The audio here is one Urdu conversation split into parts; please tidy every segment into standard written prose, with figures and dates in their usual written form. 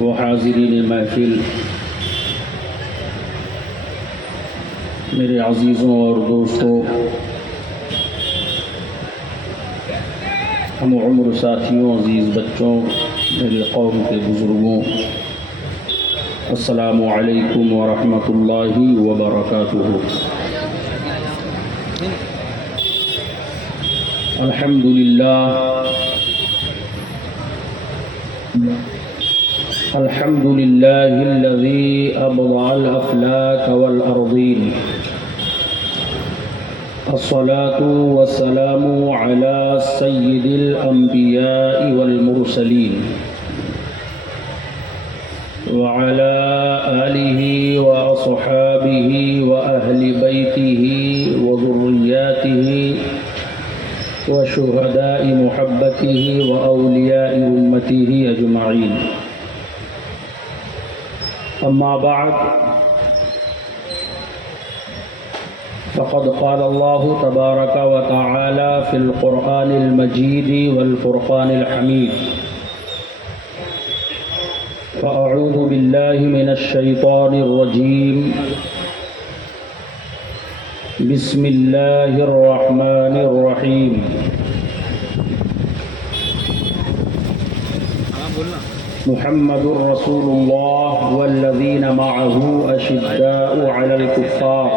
و حاضرین محفل، میرے عزیزوں اور دوستوں، ہم عمر ساتھیوں، عزیز بچوں، میرے قوم کے بزرگوں، السلام علیکم ورحمۃ اللہ وبرکاتہ۔ الحمد لله الذي أبضع الأفلاك والأرضين، الصلاة والسلام على سيد الأنبياء والمرسلين وعلى آله وأصحابه وأهل بيته وذرياته وشهداء محبته وأولياء أمته أجمعين، أما بعد، فقد قال الله تبارك وتعالى في القرآن المجيد والفرقان الحميد: فأعوذ بالله من الشيطان الرجيم، بسم الله الرحمن الرحيم، محمد رسول الله والذين معه أشداء على الكفار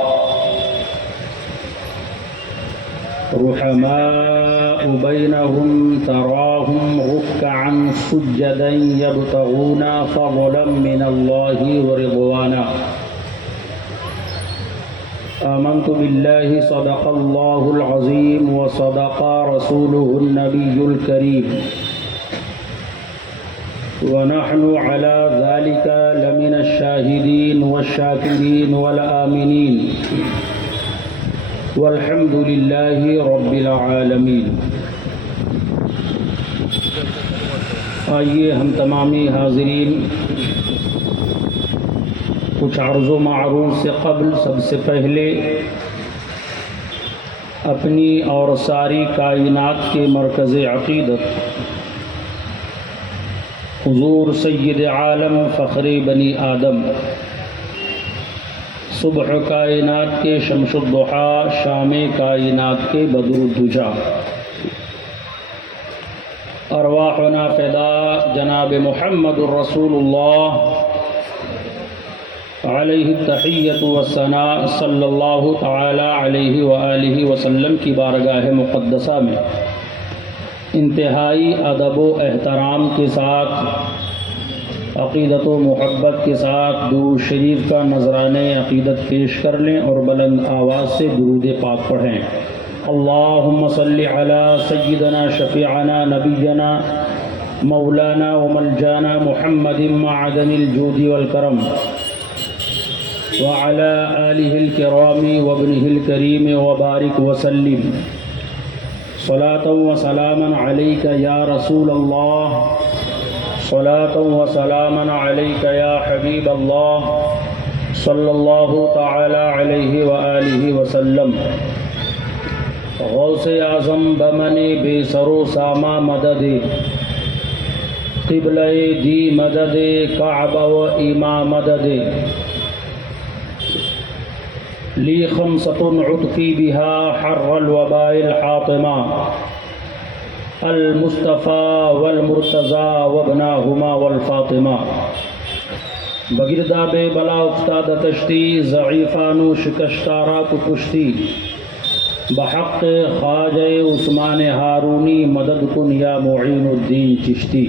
رحماء بينهم تراهم ركعا سجدا يبتغون فضلا من الله ورضوانا، آمنت بالله صدق الله العظيم وصدق رسوله النبي الكريم، ونحن على ذلك لمن الشاهدين والشاكرين والآمنين، والحمد لله رب العالمين۔ آئیے ہم تمامی حاضرین کچھ عرض و معروض سے قبل سب سے پہلے اپنی اور ساری کائنات کے مرکز عقیدت حضور سید عالم فخر بنی آدم، صبح کائنات کے شمس الضحیٰ، شام کائنات کے بدر الدجا، ارواحنا فدا جناب محمد الرسول اللہ علیہ التحیۃ والثناء صلی اللہ تعالی علیہ وآلہ وسلم کی بارگاہ مقدسہ میں انتہائی ادب و احترام کے ساتھ، عقیدت و محبت کے ساتھ درود شریف کا نذرانِ عقیدت پیش کر لیں اور بلند آواز سے درود پاک پڑھیں۔ اللہم صلی علی سیدنا شفیعنا نبینا مولانا وملجانا محمد معدن الجود والکرم وعلى آلہ الکرام وابنہ الکریم وبارک وسلم، صلاۃ و سلاما علیک یا رسول اللہ، صلاۃ و سلاما علیک یا حبیب اللہ، صلی اللہ تعالی علیہ وآلہ وسلم۔ غوث اعظم بمن بے سر و ساما مدد، قبلہ دی مدد، کعبہ و ایما مدد، لی خمسۃ عطفی بہا حر الوباء الحاطمہ، المصطفیٰ والمرتضیٰ وابناہما والفاطمہ، بگردہ بے بلا افتاد کشتی، ضعیفان و شکستارا کو کشتی، بحق خواجہ عثمان ہارونی مدد کن یا معین الدین چشتی۔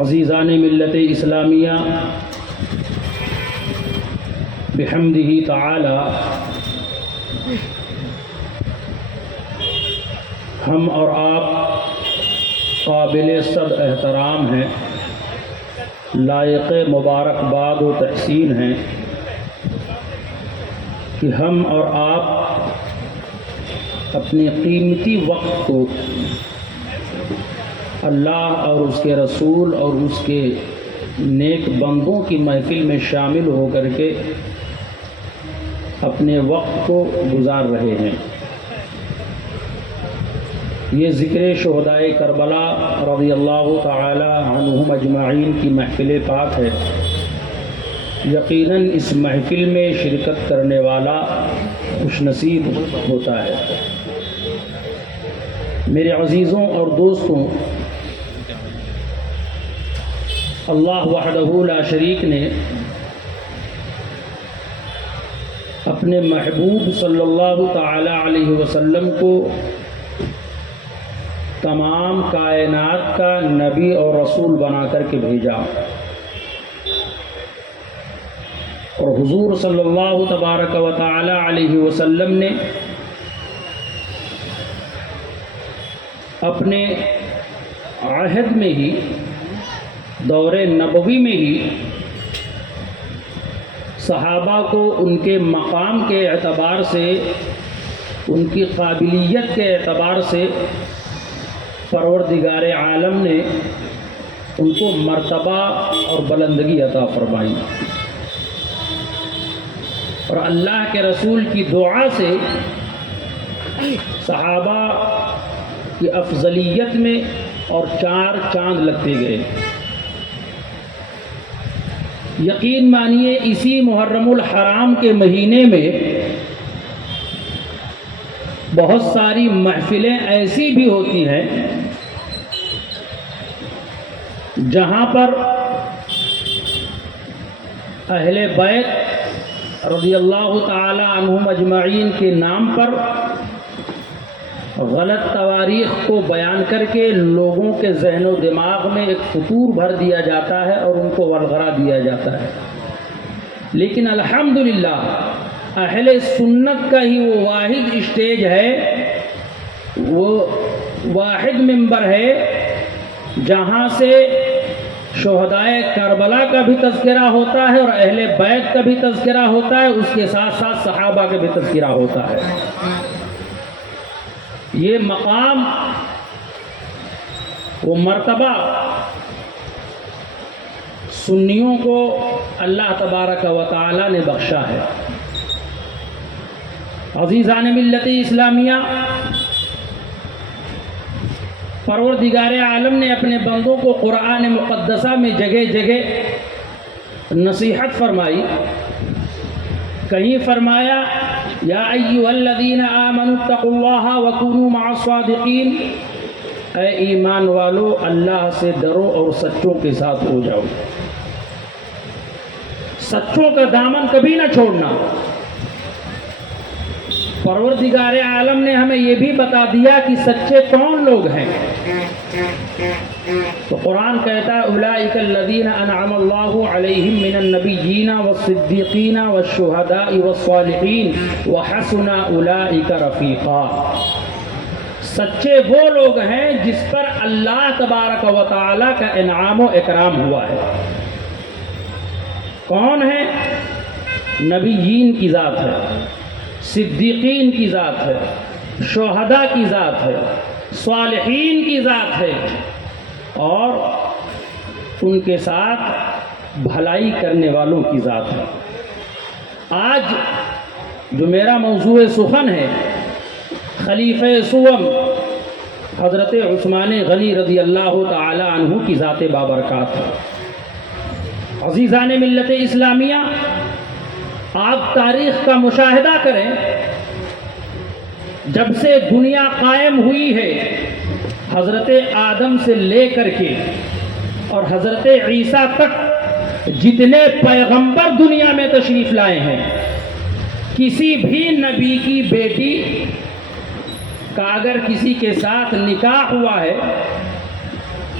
عزیزان ملت اسلامیہ، بحمدہ تعالی ہم اور آپ قابل صد احترام ہیں، لائق مبارکباد و تحسین ہیں کہ ہم اور آپ اپنے قیمتی وقت کو اللہ اور اس کے رسول اور اس کے نیک بندوں کی محفل میں شامل ہو کر کے اپنے وقت کو گزار رہے ہیں۔ یہ ذکر شہدائے کربلا رضی اللہ تعالی عنہم اجمعین کی محفل پاک ہے۔ یقیناً اس محفل میں شرکت کرنے والا خوش نصیب ہوتا ہے۔ میرے عزیزوں اور دوستوں، اللہ وحدہ لا شریک نے اپنے محبوب صلی اللہ تعالی علیہ وسلم کو تمام کائنات کا نبی اور رسول بنا کر کے بھیجا، اور حضور صلی اللہ تبارک و تعالی علیہ وسلم نے اپنے عہد میں ہی، دور نبوی میں ہی صحابہ کو ان کے مقام کے اعتبار سے، ان کی قابلیت کے اعتبار سے پروردگار عالم نے ان کو مرتبہ اور بلندگی عطا فرمائی، اور اللہ کے رسول کی دعا سے صحابہ کی افضلیت میں اور چار چاند لگتے گئے۔ یقین مانیے اسی محرم الحرام کے مہینے میں بہت ساری محفلیں ایسی بھی ہوتی ہیں جہاں پر اہل بیت رضی اللہ تعالی عنہم اجمعین کے نام پر غلط تواریخ کو بیان کر کے لوگوں کے ذہن و دماغ میں ایک فطور بھر دیا جاتا ہے اور ان کو ورغرا دیا جاتا ہے۔ لیکن الحمدللہ اہل سنت کا ہی وہ واحد اسٹیج ہے، وہ واحد ممبر ہے جہاں سے شہدائے کربلا کا بھی تذکرہ ہوتا ہے اور اہل بیت کا بھی تذکرہ ہوتا ہے، اس کے ساتھ ساتھ صحابہ کا بھی تذکرہ ہوتا ہے۔ یہ مقام، وہ مرتبہ سنیوں کو اللہ تبارک و تعالی نے بخشا ہے۔ عزیزان ملت اسلامیہ، پروردگار عالم نے اپنے بندوں کو قرآن مقدسہ میں جگہ جگہ نصیحت فرمائی۔ کہیں فرمایا یا ایھا الذین آمنوا اتقوا اللہ وکونوا مع الصادقین، اے ایمان والو اللہ سے ڈرو اور سچوں کے ساتھ ہو جاؤ، سچوں کا دامن کبھی نہ چھوڑنا۔ پروردگار عالم نے ہمیں یہ بھی بتا دیا کہ سچے کون لوگ ہیں، تو قرآن کہتا ہے اولئک الذین انعم اللہ علیہم من النبیین والصدیقین والشہداء والصالحین وحسن اولئک رفیقا۔ سچے وہ لوگ ہیں جس پر اللہ تبارک و تعالی کا انعام و اکرام ہوا ہے۔ کون ہے؟ نبیین کی ذات ہے، صدیقین کی ذات ہے، شہداء کی ذات ہے، صالحین کی ذات ہے، اور ان کے ساتھ بھلائی کرنے والوں کی ذات ہے۔ آج جو میرا موضوع سخن ہے، خلیفہ سوم حضرت عثمان غنی رضی اللہ تعالی عنہ کی ذات بابرکات ہے۔ عزیزان ملت اسلامیہ، آپ تاریخ کا مشاہدہ کریں، جب سے دنیا قائم ہوئی ہے، حضرت آدم سے لے کر کے اور حضرت عیسیٰ تک جتنے پیغمبر دنیا میں تشریف لائے ہیں، کسی بھی نبی کی بیٹی کا اگر کسی کے ساتھ نکاح ہوا ہے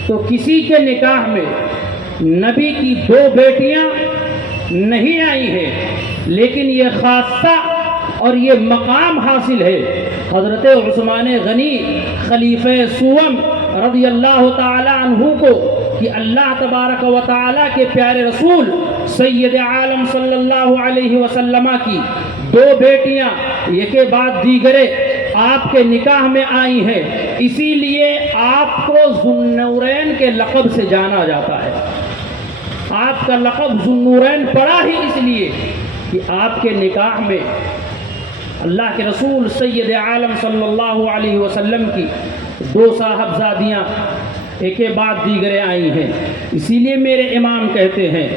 تو کسی کے نکاح میں نبی کی دو بیٹیاں نہیں آئی ہیں، لیکن یہ خاصہ اور یہ مقام حاصل ہے حضرت عثمان غنی خلیفہ سوم رضی اللہ تعالی عنہ کو، کہ اللہ تبارک و تعالی کے پیارے رسول سید عالم صلی اللہ علیہ وسلم کی دو بیٹیاں ایک بعد دیگرے آپ کے نکاح میں آئی ہیں، اسی لیے آپ کو ذو النورین کے لقب سے جانا جاتا ہے۔ آپ کا لقب ذو النورین پڑا ہی اس لیے کہ آپ کے نکاح میں اللہ کے رسول سید عالم صلی اللہ علیہ وسلم کی دو صاحبزادیاں ایک کے بعد دیگرے آئی ہیں. اسی لیے میرے امام کہتے ہیں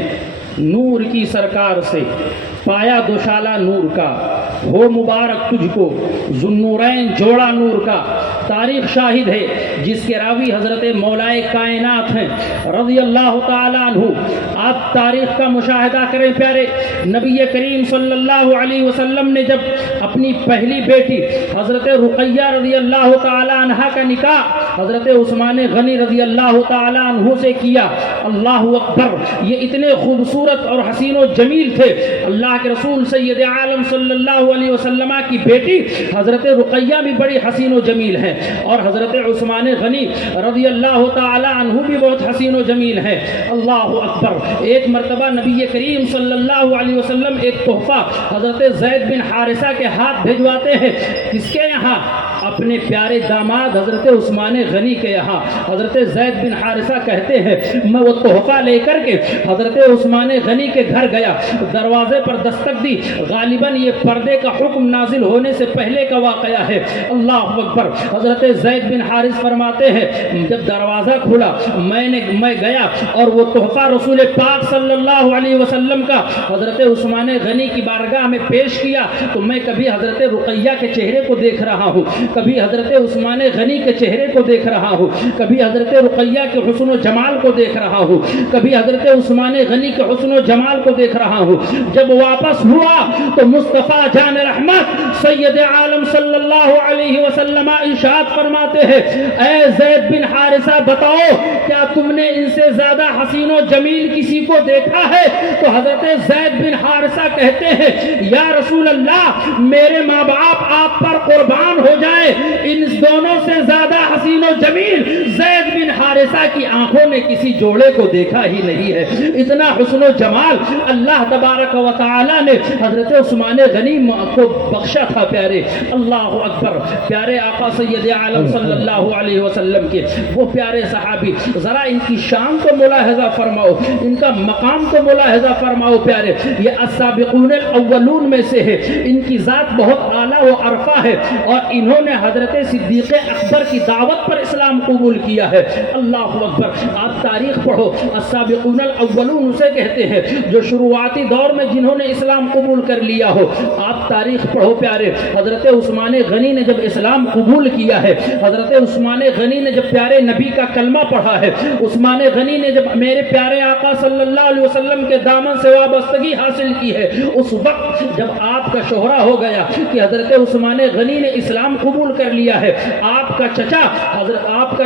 نور کی سرکار سے پایا دوشالہ نور کا، ہو مبارک تجھ کو ذوالنورین جوڑا نور کا. تاریخ شاہد ہے جس کے راوی حضرت مولائے کائنات ہیں رضی اللہ تعالیٰ عنہ. آپ تاریخ کا مشاہدہ کریں پیارے. نبی کریم صلی اللہ علیہ وسلم نے جب اپنی پہلی بیٹی حضرت رقیہ رضی اللہ تعالیٰ عنہ کا نکاح حضرت عثمان غنی رضی اللہ تعالیٰ عنہ سے کیا، اللہ اکبر، یہ اتنے خوبصورت اور حسین و جمیل تھے. اللہ کے رسول سید عالم صلی اللہ علیہ وسلم کی بیٹی حضرت رقیہ بھی بڑی حسین و جمیل ہیں، اور حضرت عثمان غنی رضی اللہ تعالی عنہ بھی بہت حسین و جمیل ہیں. اللہ اکبر. ایک مرتبہ نبی کریم صلی اللہ علیہ وسلم ایک تحفہ حضرت زید بن حارثہ کے ہاتھ بھجواتے ہیں. کس کے یہاں؟ اپنے پیارے داماد حضرت عثمان غنی کے یہاں. حضرت زید بن حارثہ کہتے ہیں میں وہ تحفہ لے کر کے حضرت عثمان غنی کے گھر گیا، دروازے پر دستک دی. غالباً یہ پردے کا حکم نازل ہونے سے پہلے کا واقعہ ہے. اللہ اکبر. حضرت زید بن حارث فرماتے ہیں جب دروازہ کھلا میں گیا اور وہ تحفہ رسول پاک صلی اللہ علیہ وسلم کا حضرت عثمان غنی کی بارگاہ میں پیش کیا تو میں کبھی حضرت رقیہ کے چہرے کو دیکھ رہا ہوں، کبھی حضرت عثمان غنی کے چہرے کو دیکھ رہا ہوں، کبھی حضرت رقیہ کے حسن و جمال کو دیکھ رہا ہوں، کبھی حضرت عثمان غنی کے حسن و جمال کو دیکھ رہا ہوں. جب واپس ہوا تو مصطفیٰ جان رحمت سید عالم صلی اللہ علیہ وسلم ارشاد فرماتے ہیں اے زید بن حارثہ بتاؤ کیا تم نے ان سے زیادہ حسین و جمیل کسی کو دیکھا ہے؟ تو حضرت زید بن حارثہ کہتے ہیں یا رسول اللہ میرے ماں باپ آپ پر قربان ہو جائے، ان دونوں سے زیادہ حسین و جمیل زید بن حارثہ کی آنکھوں نے کسی جوڑے کو دیکھا ہی نہیں ہے. اتنا حسن و جمال اللہ تبارک و تعالی نے حضرت عثمان غنی کو بخشا تھا. پیارے اللہ اکبر. پیارے آقا سید عالم صلی اللہ علیہ وسلم کے وہ پیارے صحابی، ذرا ان کی شان کو ملاحظہ فرماؤ، ان کا مقام کو ملاحظہ فرماؤ. پیارے یہ السابقون الاولون میں سے ہے، ان کی ذات بہت اعلیٰ و عرفہ ہے اور انہوں نے حضرت صدیق اکبر کی دعوت پر اسلام قبول کیا ہے. اللہ اکبر. آپ تاریخ پڑھو، السابقون الاولون اسے کہتے ہیں جو شروعاتی دور میں جنہوں نے اسلام قبول کر لیا ہو. آپ تاریخ پڑھو پیارے. حضرت عثمان غنی نے جب اسلام قبول کیا ہے، حضرت عثمان غنی نے جب پیارے نبی کا کلمہ پڑھا ہے، عثمان غنی نے جب میرے پیارے آقا صلی اللہ علیہ وسلم کے دامن سے وابستگی حاصل کی ہے، اس وقت جب آپ کا شہرہ ہو گیا کہ حضرت عثمان غنی نے اسلام قبول کر لیا ہے، آپ کا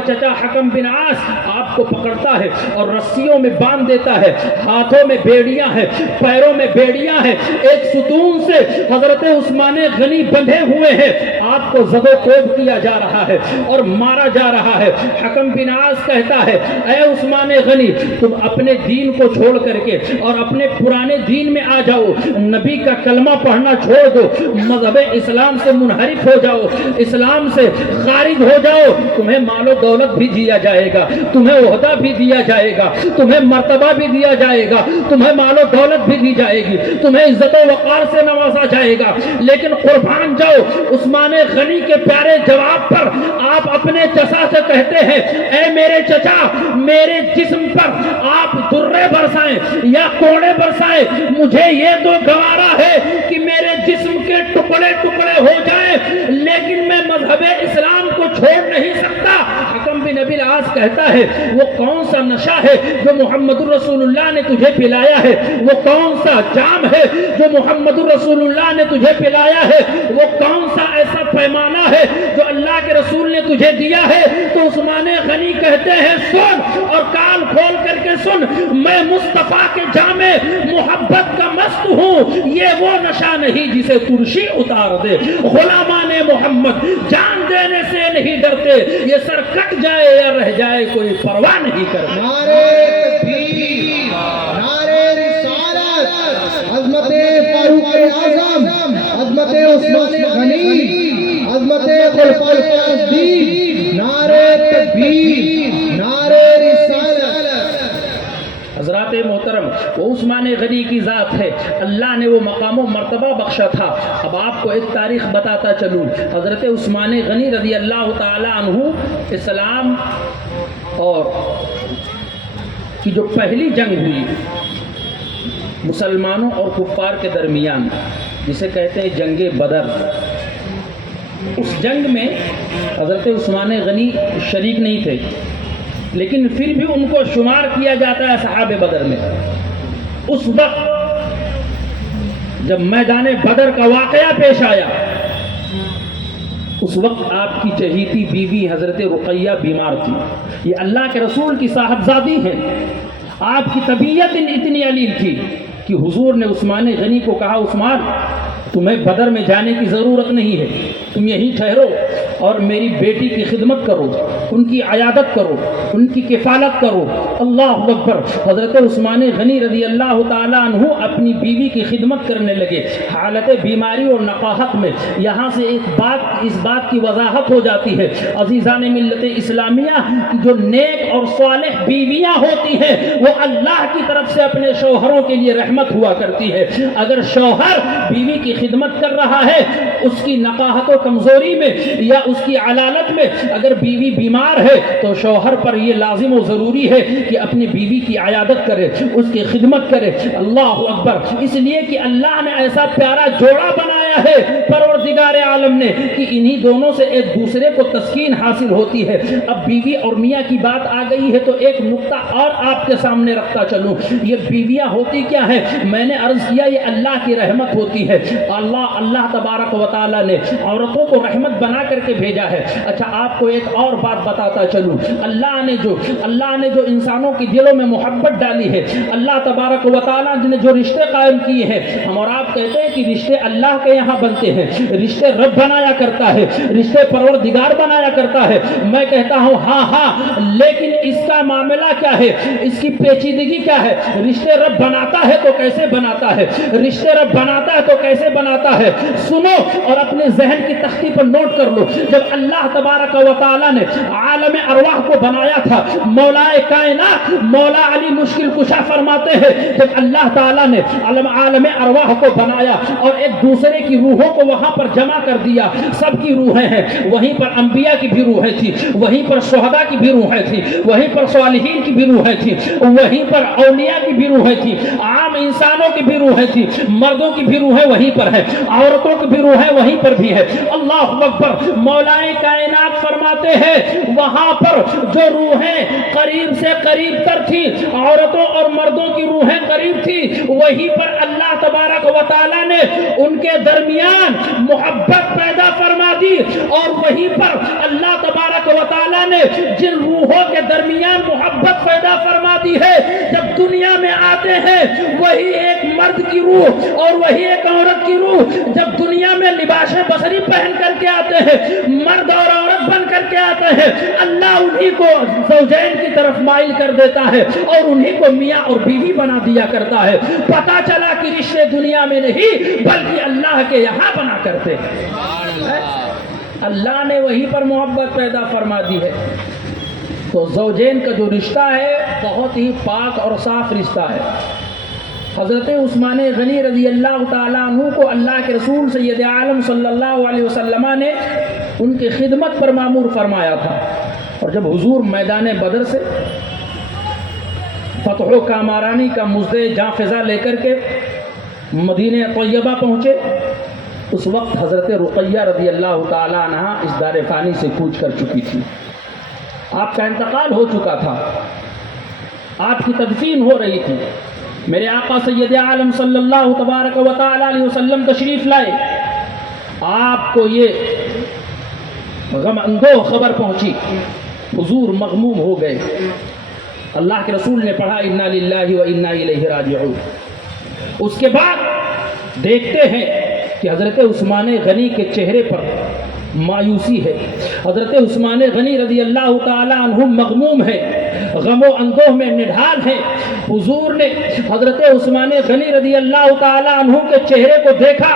چچا حکم بن عاص آپ کو پکڑتا ہے اور رسیوں میں باندھ دیتا ہے، ہاتھوں میں بیڑیاں ہیں، پیروں میں بیڑیاں ہیں، ایک ستون سے حضرت عثمان غنی بندھے ہوئے ہیں، آپ کو زد و کوب کیا جا رہا ہے اور مارا جا رہا ہے. حکم بن عاص کہتا ہے اے عثمان غنی تم اپنے دین کو چھوڑ کر کے اور اپنے پرانے دین میں آ جاؤ، نبی کا کلمہ پڑھنا چھوڑ دو، مذہب اسلام سے منحرف ہو جاؤ، اسلام سے خارج ہو جاؤ، تمہیں مال و دولت بھی دیا جائے گا، تمہیں عہدہ بھی دیا جائے گا، تمہیں مرتبہ بھی دیا جائے گا، تمہیں مال و دولت بھی دی جائے گی، تمہیں عزت و وقار سے نوازا جائے گا، لیکن قربان جاؤ. عثمان غنی کے پیارے جواب پر آپ اپنے چچا سے کہتے ہیں اے میرے چچا میرے جسم پر آپ درے برسائیں یا کوڑے برسائیں، مجھے یہ تو گوارا ہے کہ میرے جسم کے ٹکڑے ٹکڑے ہو جائیں لیکن میں مذہب اسلام کو چھوڑ نہیں سکتا. حکم بن ابی العاص کہتا ہے وہ کون سا نشہ ہے جو محمد رسول اللہ نے تجھے پلایا ہے، وہ کون سا جام ہے جو محمد رسول اللہ نے تجھے پلایا ہے، وہ کون سا ایسا پیمانہ ہے جو اللہ کے رسول نے تجھے دیا ہے. تو عثمان غنی کہتے ہیں سن اور کان کھول کر کے سن، میں مصطفیٰ کے جامع محبت کا مست ہوں، یہ وہ نشہ نہیں جسے ترشی اتار دے. غلامان محمد جان دینے سے نہیں ڈرتے، یہ سر کٹ جائے یا رہ جائے کوئی پرواہ نہیں کرتے. نعرے تکبیر، نعرے رسالت، عظمت فاروق اعظم، عظمت عثمان غنی، عظمت خلفائے راشدین، نعرے تکبیر، نعرے رسالت. حضرات حضرات محترم وہ عثمان غنی کی ذات ہے، اللہ نے وہ مقام و مرتبہ بخشا تھا۔ اب آپ کو ایک تاریخ بتاتا چلوں، حضرت عثمان غنی رضی اللہ تعالی عنہ اسلام اور کی جو پہلی جنگ ہوئی مسلمانوں اور کفار کے درمیان، جسے کہتے ہیں جنگ بدر، اس جنگ میں حضرت عثمان غنی شریک نہیں تھے، لیکن پھر بھی ان کو شمار کیا جاتا ہے صحابہ بدر میں۔ اس وقت جب میدان بدر کا واقعہ پیش آیا، اس وقت آپ کی چہیتی بیوی حضرت رقیہ بیمار تھی۔ یہ اللہ کے رسول کی صاحبزادی ہیں، آپ کی طبیعت اتنی علیل تھی کہ حضور نے عثمان غنی کو کہا، عثمان تمہیں بدر میں جانے کی ضرورت نہیں ہے، تم یہیں ٹھہرو اور میری بیٹی کی خدمت کرو، ان کی عیادت کرو، ان کی کفالت کرو۔ اللہ اکبر۔ حضرت عثمان غنی رضی اللہ تعالی عنہ اپنی بیوی کی خدمت کرنے لگے حالت بیماری اور نقاہت میں۔ یہاں سے اس بات کی وضاحت ہو جاتی ہے عزیزان ملت اسلامیہ، جو نیک اور صالح بیویاں ہوتی ہیں وہ اللہ کی طرف سے اپنے شوہروں کے لیے رحمت ہوا کرتی ہے۔ اگر شوہر بیوی کی خدمت کر رہا ہے، اس کی نقاہت و کمزوری میں یا اس کی علالت میں اگر بیوی بیمار ہے تو شوہر پر یہ لازم و ضروری ہے کہ اپنی بیوی کی عیادت کرے، اس کی خدمت کرے۔ اللہ اکبر۔ اس لیے کہ اللہ نے ایسا پیارا جوڑا بنایا ہے پروردگار عالم نے کہ انہی دونوں سے ایک دوسرے کو تسکین حاصل ہوتی ہے۔ اب بیوی اور میاں کی بات آ گئی ہے تو ایک نقطہ اور آپ کے سامنے رکھتا چلوں۔ یہ بیویاں ہوتی کیا ہے؟ میں نے عرض کیا یہ اللہ کی رحمت ہوتی ہے۔ اللہ تبارک و تعالی نے عورتوں کو رحمت بنا کر کے بھیجا ہے۔ اچھا آپ کو ایک اور بات بتاتا چلوں، اللہ نے جو انسانوں کی دلوں میں محبت ڈالی ہے، اللہ تبارک و تعالی نے جو رشتے قائم کیے ہیں، ہم اور آپ کہتے ہیں کہ رشتے اللہ کے یہاں بنتے ہیں، رشتے رب بنایا کرتا ہے، رشتے پروردگار بنایا کرتا ہے۔ میں کہتا ہوں ہاں، لیکن اس کا معاملہ کیا ہے، اس کی پیچیدگی کیا ہے؟ رشتے رب بناتا ہے تو کیسے بناتا ہے؟ رشتے رب بناتا ہے تو کیسے بناتا ہے؟ سنو اور اپنے ذہن کی تختی پر نوٹ کر لو۔ جب اللہ تبارک و تعالی نے عالم ارواح کو بنایا تھا، مولا کائنات مولا علی مشکل کشا فرماتے ہیں، جب اللہ تعالی نے عالم ارواح کو بنایا اور ایک دوسرے کی روحوں کو وہاں پر جمع کر دیا، سب کی روحیں ہیں وہیں پر، انبیاء کی بھی روحیں تھی وہیں پر، شہداء کی بھی روحیں تھی وہیں پر، صالحین کی بھی روحیں تھی وہیں پر، اولیاء کی بھی روحیں تھی، عام انسانوں کی بھی روحیں تھی، مردوں کی بھی روحیں وہیں پر ہیں، عورتوں کی بھی روحیں وہیں پر بھی ہے۔ اللہ اکبر۔ مولا کائنات فرماتے ہیں وہاں پر جو روحیں قریب سے قریب تر تھی، عورتوں اور مردوں کی روحیں قریب تھی، وہیں پر اللہ تبارک و تعالی نے ان کے درمیان محبت پیدا فرما دی، اور وہیں پر اللہ تبارک و تعالی نے جن روحوں کے درمیان محبت پیدا فرما دی ہے، جب دنیا میں آتے ہیں وہی ایک مرد کی روح اور وہی ایک عورت کی روح جب دنیا میں لباس بصری پہن کر کے آتے ہیں، مرد اور عورت بن کر کے آتے ہیں، اللہ انہی کو زوجین کی طرف مائل کر دیتا ہے اور انہی کو میاں اور بیوی بنا دیا کرتا ہے۔ پتا چلا کہ رشتے دنیا میں نہیں بلکہ اللہ کے یہاں بنا کرتے ہیں۔ اللہ نے وہیں پر محبت پیدا فرما دی ہے۔ تو زوجین کا جو رشتہ ہے بہت ہی پاک اور صاف رشتہ ہے۔ حضرت عثمان غنی رضی اللہ تعالیٰ عنہ کو اللہ کے رسول سید عالم صلی اللہ علیہ وسلم نے ان کی خدمت پر مامور فرمایا تھا، اور جب حضور میدان بدر سے فتح و کامرانی کا مژدہ جاں فضا لے کر کے مدینہ طیبہ پہنچے، اس وقت حضرت رقیہ رضی اللہ تعالیٰ عنہ اس دار فانی سے کوچ کر چکی تھی، آپ کا انتقال ہو چکا تھا، آپ کی تدفین ہو رہی تھی۔ میرے آقا سید عالم صلی اللہ تبارک و تعالی علیہ وسلم تشریف لائے، آپ کو یہ غم اندوہ خبر پہنچی، حضور مغموم ہو گئے۔ اللہ کے رسول نے پڑھا انا للہ و انا الیہ راجعون۔ اس کے بعد دیکھتے ہیں کہ حضرت عثمان غنی کے چہرے پر مایوسی ہے، حضرت عثمان غنی رضی اللہ تعالی عنہ مغموم ہے، غم و اندوہ میں نڈھال ہے۔ حضور نے حضرت عثمان غنی رضی اللہ تعالی عنہ کے چہرے کو دیکھا،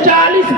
40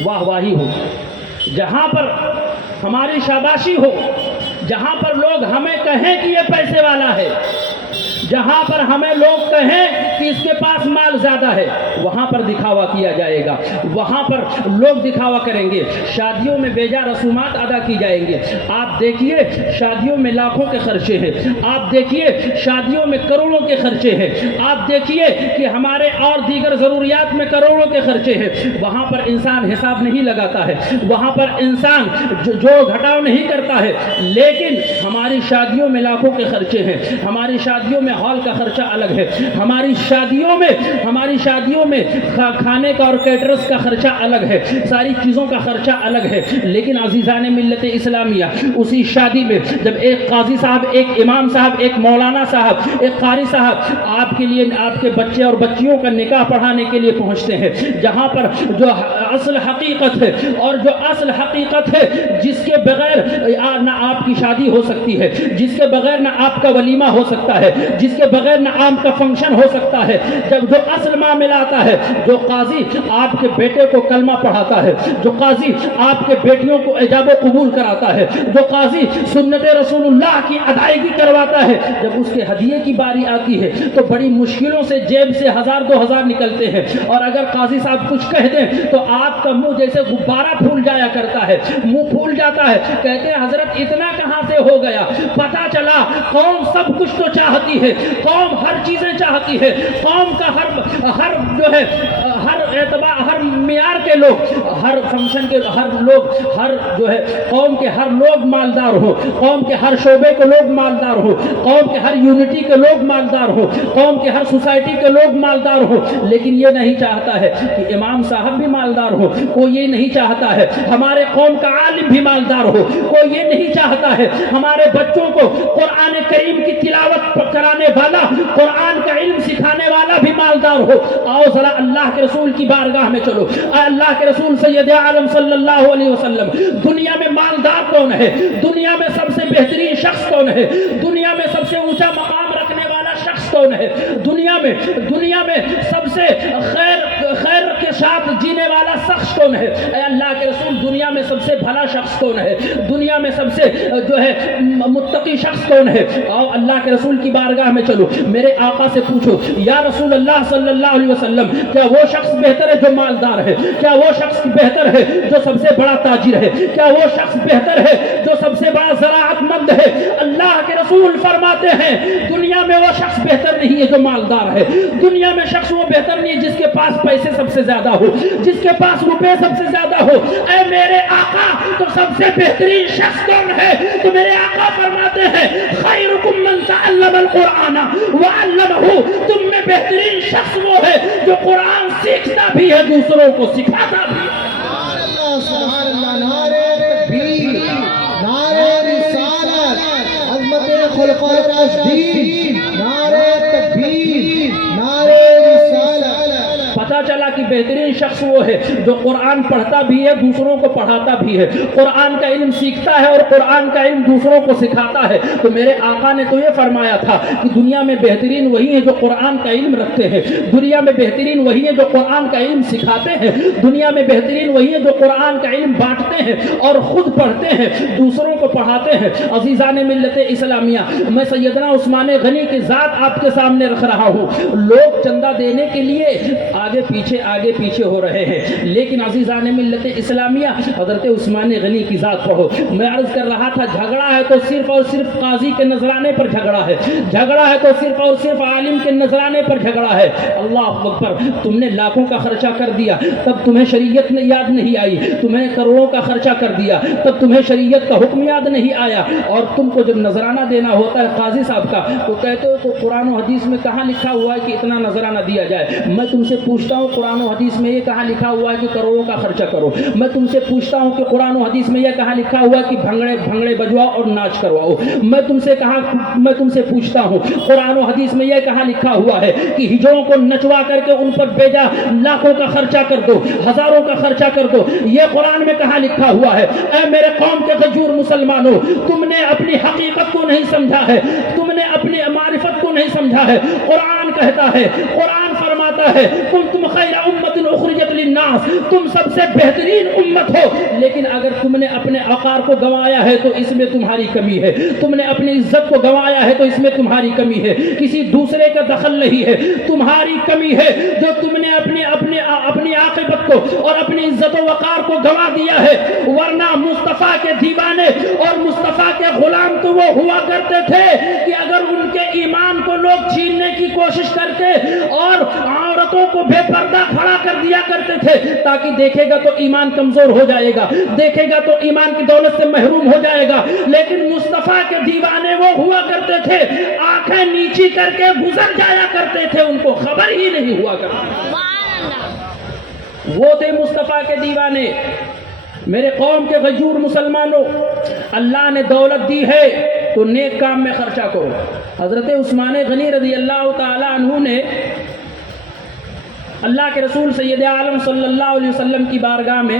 واہ واہی ہو، جہاں پر ہماری شاباشی ہو، جہاں پر لوگ ہمیں کہیں کہ یہ پیسے والا ہے، جہاں پر ہمیں لوگ کہیں کہ اس کے پاس مال زیادہ ہے، وہاں پر دکھاوا کیا جائے گا، وہاں پر لوگ دکھاوا کریں گے، شادیوں میں بیجا رسومات ادا کی جائیں گے۔ آپ دیکھیے شادیوں میں لاکھوں کے خرچے ہیں، آپ دیکھیے شادیوں میں کروڑوں کے خرچے ہیں، آپ دیکھیے کہ ہمارے اور دیگر ضروریات میں کروڑوں کے خرچے ہیں، وہاں پر انسان حساب نہیں لگاتا ہے، وہاں پر انسان جو گھٹاؤ نہیں کرتا ہے، لیکن ہماری شادیوں میں لاکھوں کے خرچے ہیں، ہماری شادیوں میں ہال کا خرچہ الگ ہے، ہماری شادیوں میں کھانے کا اور کیٹرس کا خرچہ الگ ہے، ساری چیزوں کا خرچہ الگ ہے۔ لیکن عزیزان ملت اسلامیہ، اسی شادی میں جب ایک قاضی صاحب، ایک امام صاحب، ایک مولانا صاحب، ایک قاری صاحب آپ کے لیے آپ کے بچے اور بچیوں کا نکاح پڑھانے کے لیے پہنچتے ہیں، جہاں پر جو اصل حقیقت ہے اور جو اصل حقیقت ہے جس کے بغیر نہ آپ کی شادی ہو سکتی ہے، جس کے بغیر نہ آپ کا ولیمہ ہو سکتا ہے، جس کے بغیر نہ آپ کا فنکشن ہو سکتا ہے، جب جو اصل معاملہ آتا ہے، جو قاضی آپ کے بیٹے کو کلمہ پڑھاتا ہے، جو قاضی آپ کے بیٹیوں کو ایجاب و قبول کراتا ہے، جو قاضی سنت رسول اللہ کی ادائیگی کرواتا ہے، جب اس کے ہدیے کی باری آتی ہے تو بڑی مشکلوں سے جیب سے 1000-2000 نکلتے ہیں، اور اگر قاضی صاحب کچھ کہہ دیں تو آپ کا منہ جیسے غبارہ پھول جایا کرتا ہے، منہ پھول جاتا ہے، کہتے ہیں حضرت اتنا کہاں سے ہو گیا؟ پتہ چلا قوم سب کچھ تو چاہتی ہے، قوم ہر چیزیں چاہتی ہے، قوم کا ہر جو ہے ہر اعتبار، ہر معیار کے لوگ، ہر فنکشن کے ہر لوگ، ہر جو ہے قوم کے ہر لوگ مالدار ہو، قوم کے ہر شعبے کے لوگ مالدار ہو، قوم کے ہر یونٹی کے لوگ مالدار ہو، قوم کے ہر سوسائٹی کے لوگ مالدار ہو، لیکن یہ نہیں چاہتا ہے کہ امام صاحب بھی مالدار ہو، کوئی یہ نہیں چاہتا ہے ہمارے قوم کا عالم بھی مالدار ہو، کوئی یہ نہیں چاہتا ہے ہمارے بچوں کو قرآن کریم کی تلاوت کرانے والا، قرآن کا علم سکھانے والا بھی مالدار ہو۔ آؤ ذرا اللہ کے رسول کی بارگاہ میں چلو، اللہ کے رسول سید عالم صلی اللہ علیہ وسلم، دنیا میں مالدار کون ہے؟ دنیا میں سب سے بہترین شخص کون ہے؟ دنیا میں سب سے اونچا مقام رکھنے والا شخص کون ہے؟ دنیا میں سب سے خیر کے ساتھ جینے والا شخص کون ہے؟ اے اللہ کے رسول، دنیا میں سب سے بھلا شخص کون ہے؟ دنیا میں سب سے جو ہے متقی شخص کون ہے؟ آؤ اللہ کے رسول کی بارگاہ میں چلو، میرے آقا سے پوچھو، یا رسول اللہ صلی اللہ علیہ وسلم، کیا وہ شخص بہتر ہے جو مالدار ہے؟ کیا وہ شخص بہتر ہے جو سب سے بڑا تاجر ہے؟ کیا وہ شخص بہتر ہے جو سب سے بڑا زراعت مند ہے؟ اللہ کے رسول فرماتے ہیں دنیا میں وہ شخص بہتر نہیں ہے جو مالدار ہے، دنیا میں شخص وہ بہتر نہیں ہے جس کے پاس پیسے سب سے زیادہ ہو، جس کے پاس روپے سب سے زیادہ ہو۔ اے میرے آقا، تو سب سے بہترین شخص کون ہے؟ تو میرے آقا فرماتے ہیں خیرکم من تعلم القرآن وعلمہ، تم میں بہترین شخص وہ ہے جو قرآن سیکھتا بھی ہے، دوسروں کو سکھاتا بھی ہے۔ سبحان اللہ، نعرہ تکبیر، نعرہ رسالت، عظمت خلفاء راشدین، نعرہ تکبیر، نعرہ رسالت۔ پتہ چلا کہ بہترین شخص وہ ہے جو قرآن پڑھتا بھی ہے، دوسروں کو پڑھاتا بھی ہے، قرآن کا علم سیکھتا ہے اور قرآن کا علم دوسروں کو سکھاتا ہے۔ تو میرے آقا نے تو یہ فرمایا تھا کہ دنیا میں بہترین وہی ہیں جو قرآن کا علم رکھتے ہیں، دنیا میں بہترین وہی ہیں جو قرآن کا علم سکھاتے ہیں، دنیا میں بہترین وہی ہیں جو قرآن کا علم بانٹتے ہیں اور خود پڑھتے ہیں، دوسروں کو پڑھاتے ہیں۔ عزیزان ملت اسلامیہ، میں سیدنا عثمان غنی کی ذات آپ کے سامنے رکھ رہا ہوں۔ لوگ چندہ دینے کے لیے آگے پیچھے ہو رہے ہیں، لیکن عزیزان ملت اسلامیہ، حضرت عثمان غنی کی ذات پڑھو۔ میں عرض کر رہا تھا جھگڑا ہے تو صرف اور صرف قاضی کے نذرانے پر جھگڑا ہے، جھگڑا ہے تو صرف اور صرف عالم کے نذرانے پر جھگڑا ہے۔ اللہ اکبر، تم نے لاکھوں کا خرچہ کر دیا تب تمہیں شریعت نے یاد نہیں آئی، تمہیں کروڑوں کا خرچہ کر دیا تب تمہیں شریعت کا حکم یاد نہیں آیا، اور تم کو جب نذرانہ دینا ہوتا ہے قاضی صاحب کا تو کہتے ہو کہ قرآن و حدیث میں کہاں لکھا ہوا ہے کہ اتنا نذرانہ دیا جائے۔ میں تم سے پوچھتا ہوں قرآن و حدیث میں یہ کہاں لکھا ہوا ہے کہ کروڑوں کا خرچہ کرو؟ میں تم سے پوچھتا ہوں کہ قرآن و حدیث میں یہ کہاں لکھا ہوا ہے کہ بھنگڑے بجواؤ اور ناچ کرواؤ؟ میں تم سے پوچھتا ہوں قرآن و حدیث میں یہ کہاں لکھا ہوا ہے کہ ہجڑوں کو نچوا کر کے ان پر بیجا لاکھوں کا خرچہ کر دو، ہزاروں کا خرچہ کر دو؟ یہ قرآن میں کہاں لکھا ہوا ہے؟ اے میرے قوم کے غجور مسلمانوں، تم نے اپنی حقیقت کو نہیں سمجھا ہے، تم نے اپنی معرفت کو نہیں سمجھا ہے۔ قرآن کہتا ہے، قرآن فرماتا فرماتا ہے کنتم خیر امت اخرجت للناس، تم سب سے بہترین امت ہو، لیکن اگر تم نے اپنے وقار کو گنوایا ہے تو اس میں تمہاری کمی ہے، تم نے اپنی عزت کو گنوایا ہے تو اس میں تمہاری کمی ہے، کسی دوسرے کا دخل نہیں ہے، تمہاری کمی ہے جو تم نے اپنی عاقبت کو اور اپنی عزت و وقار کو گنوا دیا ہے، ورنہ مصطفیٰ کے دیوانے اور مصطفیٰ کے غلام تو وہ ہوا کرتے تھے کہ اگر ان کے ایمان کو لوگ چھیننے کی کوشش کرتے اور عورتوں کو بے پردہ کھڑا کر دیا کرتے تھے تاکہ دیکھے گا تو ایمان کمزور ہو جائے گا، دیکھے گا تو ایمان کی دولت سے محروم ہو جائے گا، لیکن مصطفیٰ کے دیوانے وہ ہوا کرتے تھے آنکھیں نیچی کر کے گزر جایا کرتے تھے، ان کو خبر ہی نہیں ہوا کرتی، وہ تھے مصطفیٰ کے دیوانے۔ میرے قوم کے غیور مسلمانوں، اللہ نے دولت دی ہے تو نیک کام میں خرچہ کرو۔ حضرت عثمان غنی رضی اللہ تعالی عنہ نے اللہ کے رسول سید عالم صلی اللہ علیہ وسلم کی بارگاہ میں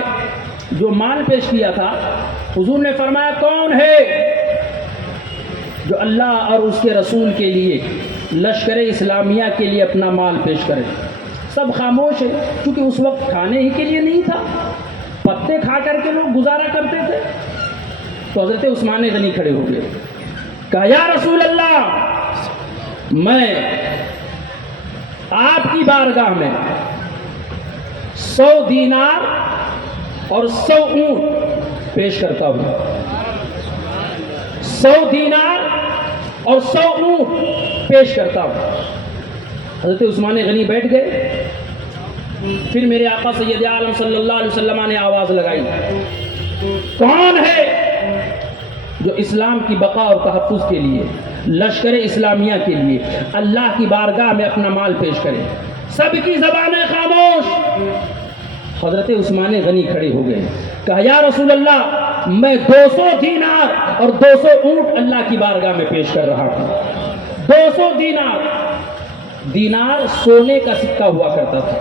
جو مال پیش کیا تھا، حضور نے فرمایا کون ہے جو اللہ اور اس کے رسول کے لیے لشکر اسلامیہ کے لیے اپنا مال پیش کرے؟ سب خاموش ہے، کیونکہ اس وقت کھانے ہی کے لیے نہیں تھا، پتے کھا کر کے لوگ گزارا کرتے تھے۔ تو حضرت عثمان غنی کھڑے ہو گئے، کہا یا رسول اللہ، میں آپ کی بارگاہ میں 100 دینار اور 100 اونٹ پیش کرتا ہوں، 100 دینار اور 100 اونٹ پیش کرتا ہوں۔ حضرت عثمان غنی بیٹھ گئے، پھر میرے آقا سید عالم صلی اللہ علیہ وسلم نے آواز لگائی، کون ہے جو اسلام کی بقا اور تحفظ کے لیے، لشکر اسلامیہ کے لیے اللہ کی بارگاہ میں اپنا مال پیش کرے؟ سب کی زبانیں خاموش۔ حضرت عثمان غنی کھڑے ہو گئے، کہا یا رسول اللہ، میں 200 دینار اور 200 اونٹ اللہ کی بارگاہ میں پیش کر رہا ہوں۔ 200 دینار سونے کا سکہ ہوا کرتا تھا۔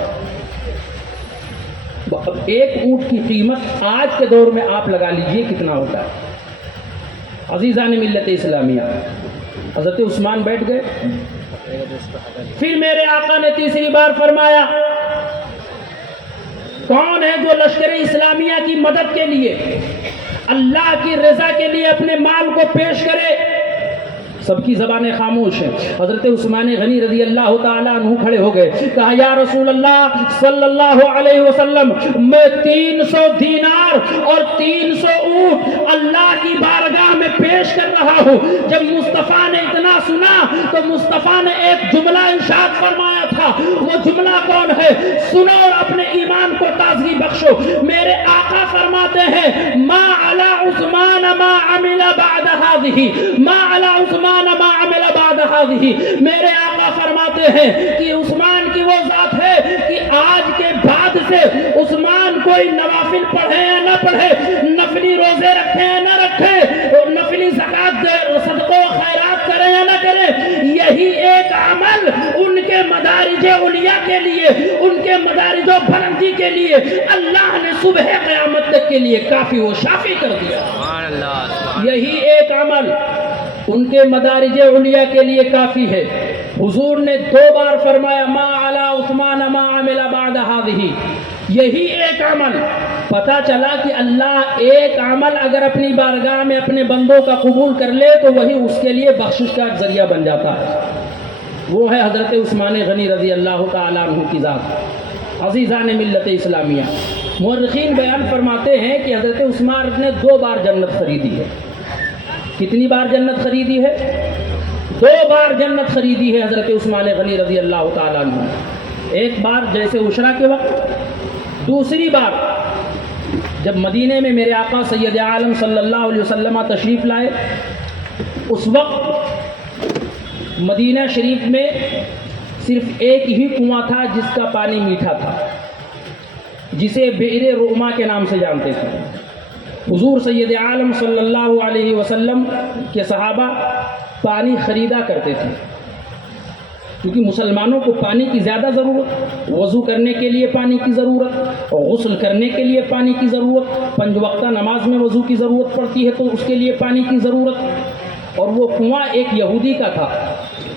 اب ایک اونٹ کی قیمت آج کے دور میں آپ لگا لیجئے کتنا ہوتا ہے۔ عزیزان ملت اسلامیہ، حضرت عثمان بیٹھ گئے، پھر میرے آقا نے تیسری بار فرمایا، کون ہے جو لشکر اسلامیہ کی مدد کے لیے، اللہ کی رضا کے لیے اپنے مال کو پیش کرے؟ سب کی زبانیں خاموش ہیں۔ حضرت عثمان غنی رضی اللہ تعالیٰ عنہ کھڑے ہو گئے، کہا یا رسول اللہ صلی اللہ علیہ وسلم، میں 300 دینار اور 300 اونٹ اللہ کی بارگاہ میں پیش کر رہا ہوں۔ جب مصطفیٰ نے اتنا سنا تو مصطفیٰ نے ایک جملہ ارشاد فرمایا تھا، وہ جملہ کون ہے؟ سنو اور اپنے ایمان کو تازگی بخشو۔ میرے آقا فرماتے ہیں، ما علی عثمان ما عمل بعد هذه، ما علی عثمان ما عمل بعد هذه۔ میرے آقا فرماتے ہیں کہ عثمان کی وہ ذات ہے کہ آج کے بعد سے عثمان کوئی نوافل پڑھے یا نہ پڑھے، نفلی روزے رکھے یا نہ رکھے، نفلی زکات صدقہ و خیرات کرے یا نہ کرے، یہی ایک عمل ان کے مدارج علیاء کے لیے، ان کے مدارج و بلندی کے لیے اللہ نے صبح قیامت تک کے لیے کافی و شافی کر دیا۔ یہی ایک عمل ان کے مدارج علیاء کے لیے کافی ہے۔ حضور نے 2 بار فرمایا، ما علی عثمان ما عمل بعد هذه، یہی ایک عمل۔ پتہ چلا کہ اللہ ایک عمل اگر اپنی بارگاہ میں اپنے بندوں کا قبول کر لے تو وہی اس کے لیے بخشش کا ذریعہ بن جاتا ہے۔ وہ ہے حضرت عثمان غنی رضی اللہ تعالیٰ عنہ کی ذات۔ عزیزان ملت اسلامیہ، مورخین بیان فرماتے ہیں کہ حضرت عثمان نے 2 بار جنت خریدی ہے۔ کتنی بار جنت خریدی ہے؟ 2 بار جنت خریدی ہے حضرت عثمان غنی رضی اللہ تعالیٰ عنہ۔ ایک بار جیسے عشرہ کے وقت، دوسری بار جب مدینے میں میرے آقا سید عالم صلی اللہ علیہ وسلم تشریف لائے، اس وقت مدینہ شریف میں صرف ایک ہی کنواں تھا جس کا پانی میٹھا تھا، جسے بئر روما کے نام سے جانتے تھے۔ حضور سید عالم صلی اللہ علیہ وسلم کے صحابہ پانی خریدا کرتے تھے، کیونکہ مسلمانوں کو پانی کی زیادہ ضرورت، وضو کرنے کے لیے پانی کی ضرورت، غسل کرنے کے لیے پانی کی ضرورت، 5 وقتہ نماز میں وضو کی ضرورت پڑتی ہے تو اس کے لیے پانی کی ضرورت۔ اور وہ کنواں ایک یہودی کا تھا،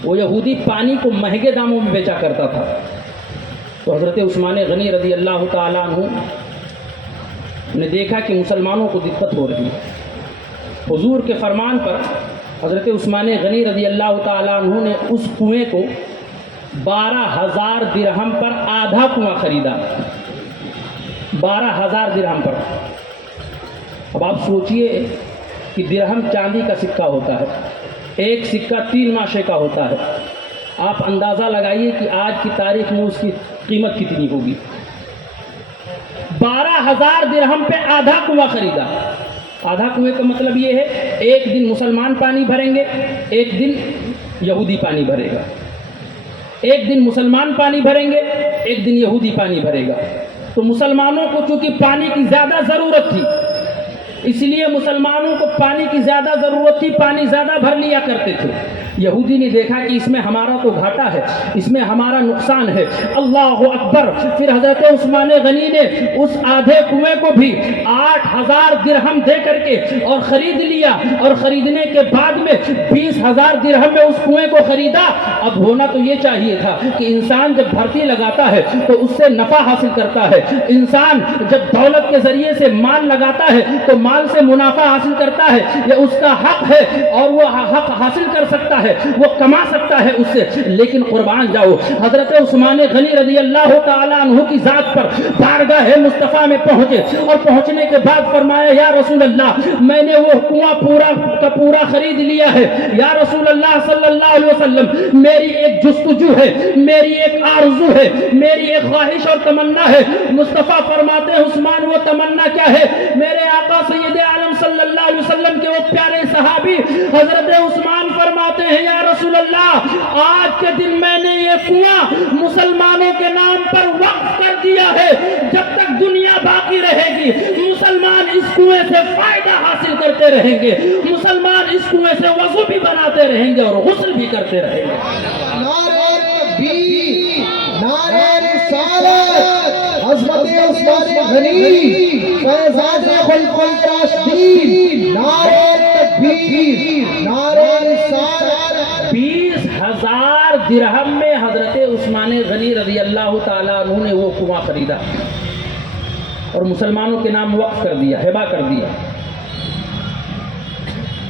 وہ یہودی پانی کو مہنگے داموں میں بیچا کرتا تھا۔ تو حضرت عثمان غنی رضی اللہ تعالیٰ عنہ نے دیکھا کہ مسلمانوں کو دقت ہو رہی ہے۔ حضور کے فرمان پر حضرت عثمان غنی رضی اللہ تعالیٰ عنہ نے اس کنویں کو 12,000 درہم پر آدھا کنواں خریدا، 12,000 درہم پر۔ اب آپ سوچئے کہ درہم چاندی کا سکہ ہوتا ہے، ایک سکہ 3 ماشے کا ہوتا ہے، آپ اندازہ لگائیے کہ آج کی تاریخ میں اس کی قیمت کتنی ہوگی۔ 12,000 درہم پہ آدھا کنواں خریدا۔ آدھا کنویں کا مطلب یہ ہے ایک دن مسلمان پانی بھریں گے، ایک دن یہودی پانی بھرے گا، ایک دن مسلمان پانی بھریں گے، ایک دن یہودی پانی بھرے گا۔ تو مسلمانوں کو چونکہ پانی کی زیادہ ضرورت تھی، اس لیے مسلمانوں کو پانی کی زیادہ ضرورت تھی، پانی زیادہ بھر لیا کرتے تھے۔ یہودی نے دیکھا کہ اس میں ہمارا تو گھاٹا ہے، اس میں ہمارا نقصان ہے، اللہ اکبر۔ پھر حضرت عثمان غنی نے اس آدھے کنویں کو بھی 8,000 درہم دے کر کے اور خرید لیا، اور خریدنے کے بعد میں 20,000 درہم میں اس کنویں کو خریدا۔ اب ہونا تو یہ چاہیے تھا کہ انسان جب بھرتی لگاتا ہے تو اس سے نفع حاصل کرتا ہے، انسان جب دولت کے ذریعے سے مال لگاتا ہے تو مال سے منافع حاصل کرتا ہے، یہ اس کا حق ہے اور وہ حق حاصل کر سکتا ہے، وہ کما سکتا ہے اس سے۔ لیکن قربان جاؤ، حضرت عثمان غنی رضی اللہ تعالیٰ عنہ کی ذات پر بارگاہ مصطفیٰ میں پہنچے، اور پہنچنے کے بعد فرمایا یا رسول اللہ، میں نے وہ کنواں پورا کا پورا خرید لیا ہے۔ یا رسول اللہ صلی اللہ علیہ وسلم، میری ایک جستجو ہے، میری ایک آرزو ہے، میری ایک خواہش اور تمنا ہے۔ مصطفیٰ فرماتے ہیں عثمان وہ تمنا کیا ہے؟ میرے آقا سید عالم صلی اللہ علیہ وسلم کے وہ پیارے صحابی حضرت عثمان فرماتے ہیں یا رسول اللہ، آج کے دن میں نے یہ کنواں مسلمانوں کے نام پر وقف کر دیا ہے، جب تک دنیا باقی رہے گی مسلمان اس کنویں سے فائدہ حاصل کرتے رہیں گے، مسلمان اس کنویں سے وضو بھی بناتے رہیں گے اور غسل بھی کرتے رہیں گے۔ نعرہ تکبیر، نعرہ رسالت، عظمت عثمان غنی، فیضان خلفاء الراشدین، نعرہ تکبیر، نعرہ رسالت۔ 20,000 درہم میں حضرت عثمان غنی رضی اللہ تعالیٰ عنہ نے وہ کنواں خریدا اور مسلمانوں کے نام وقف کر دیا، ہبہ کر دیا۔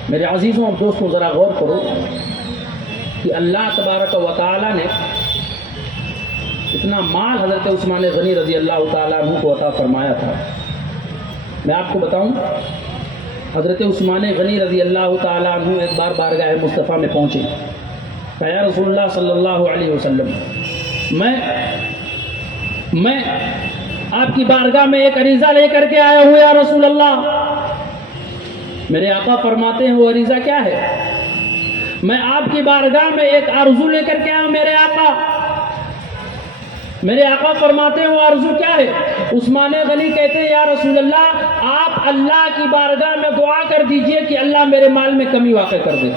میرے عزیزوں اور دوستوں، ذرا غور کرو کہ اللہ تبارک و تعالیٰ نے اتنا مال حضرت عثمان غنی رضی اللہ تعالیٰ عنہ کو عطا فرمایا تھا۔ میں آپ کو بتاؤں، حضرت عثمان غنی رضی اللہ تعالیٰ عنہ ایک بار بارگاہ مصطفیٰ میں پہنچے، کہا یا رسول اللہ صلی اللہ علیہ وسلم، میں آپ کی بارگاہ میں ایک عریضہ لے کر کے آیا ہوں یا رسول اللہ۔ میرے آقا فرماتے ہیں وہ عریضہ کیا ہے؟ میں آپ کی بارگاہ میں ایک آرزو لے کر کے آیا ہوں میرے آقا۔ میرے آقا فرماتے ہیں وہ آرزو کیا ہے؟ عثمان غنی کہتے ہیں یا رسول اللہ، آپ اللہ کی بارگاہ میں دعا کر دیجئے کہ اللہ میرے مال میں کمی واقع کر دے۔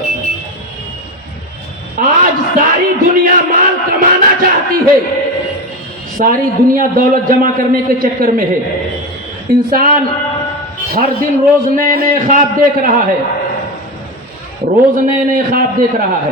آج ساری دنیا مال کمانا چاہتی ہے، ساری دنیا دولت جمع کرنے کے چکر میں ہے۔ انسان ہر دن روز نئے نئے خواب دیکھ رہا ہے، روز نئے نئے خواب دیکھ رہا ہے،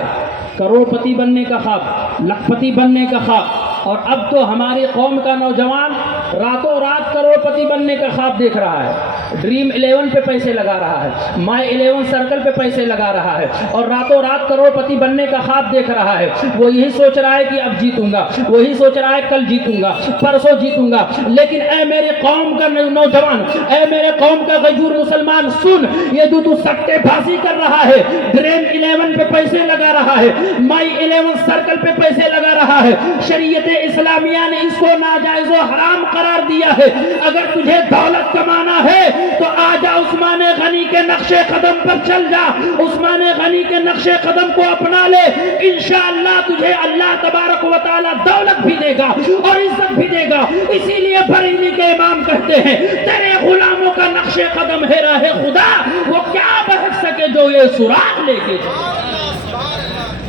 کروڑ پتی بننے کا خواب، لاکھ پتی بننے کا خواب، اور اب تو ہماری قوم کا نوجوان راتوں رات کروڑ پتی بننے کا خواب دیکھ رہا ہے، ڈریم 11 پہ پیسے لگا رہا ہے، مائی 11 سرکل پہ پیسے لگا رہا ہے، اور راتوں رات کروڑ پتی بننے کا خواب دیکھ رہا ہے۔ وہ یہی سوچ رہا ہے کہ اب جیتوں گا، وہی سوچ رہا ہے کل جیتوں گا، پرسوں جیتوں گا۔ لیکن اے میرے قوم کا نوجوان، اے میرے قوم کا غیور مسلمان، سن، یہ جو تو سٹے بازی کر رہا ہے، ڈریم 11 پہ پیسے لگا رہا ہے، مائی 11 سرکل پہ پیسے لگا رہا ہے، شریعت اسلامیہ نے اس کو ناجائز و حرام قرار دیا ہے۔ اگر تجھے دولت کمانا ہے تو آجا عثمان غنی کے نقش قدم پر چل جا، عثمان غنی کے نقش قدم کو اپنا لے، انشاءاللہ تجھے اللہ تبارک و تعالی دولت بھی دے گا اور عزت بھی دے گا۔ اسی لیے بریلی کے امام کہتے ہیں تیرے غلاموں کا نقش قدم ہے راہ خدا، وہ کیا بہک سکے جو یہ سراغ لے کے جائے،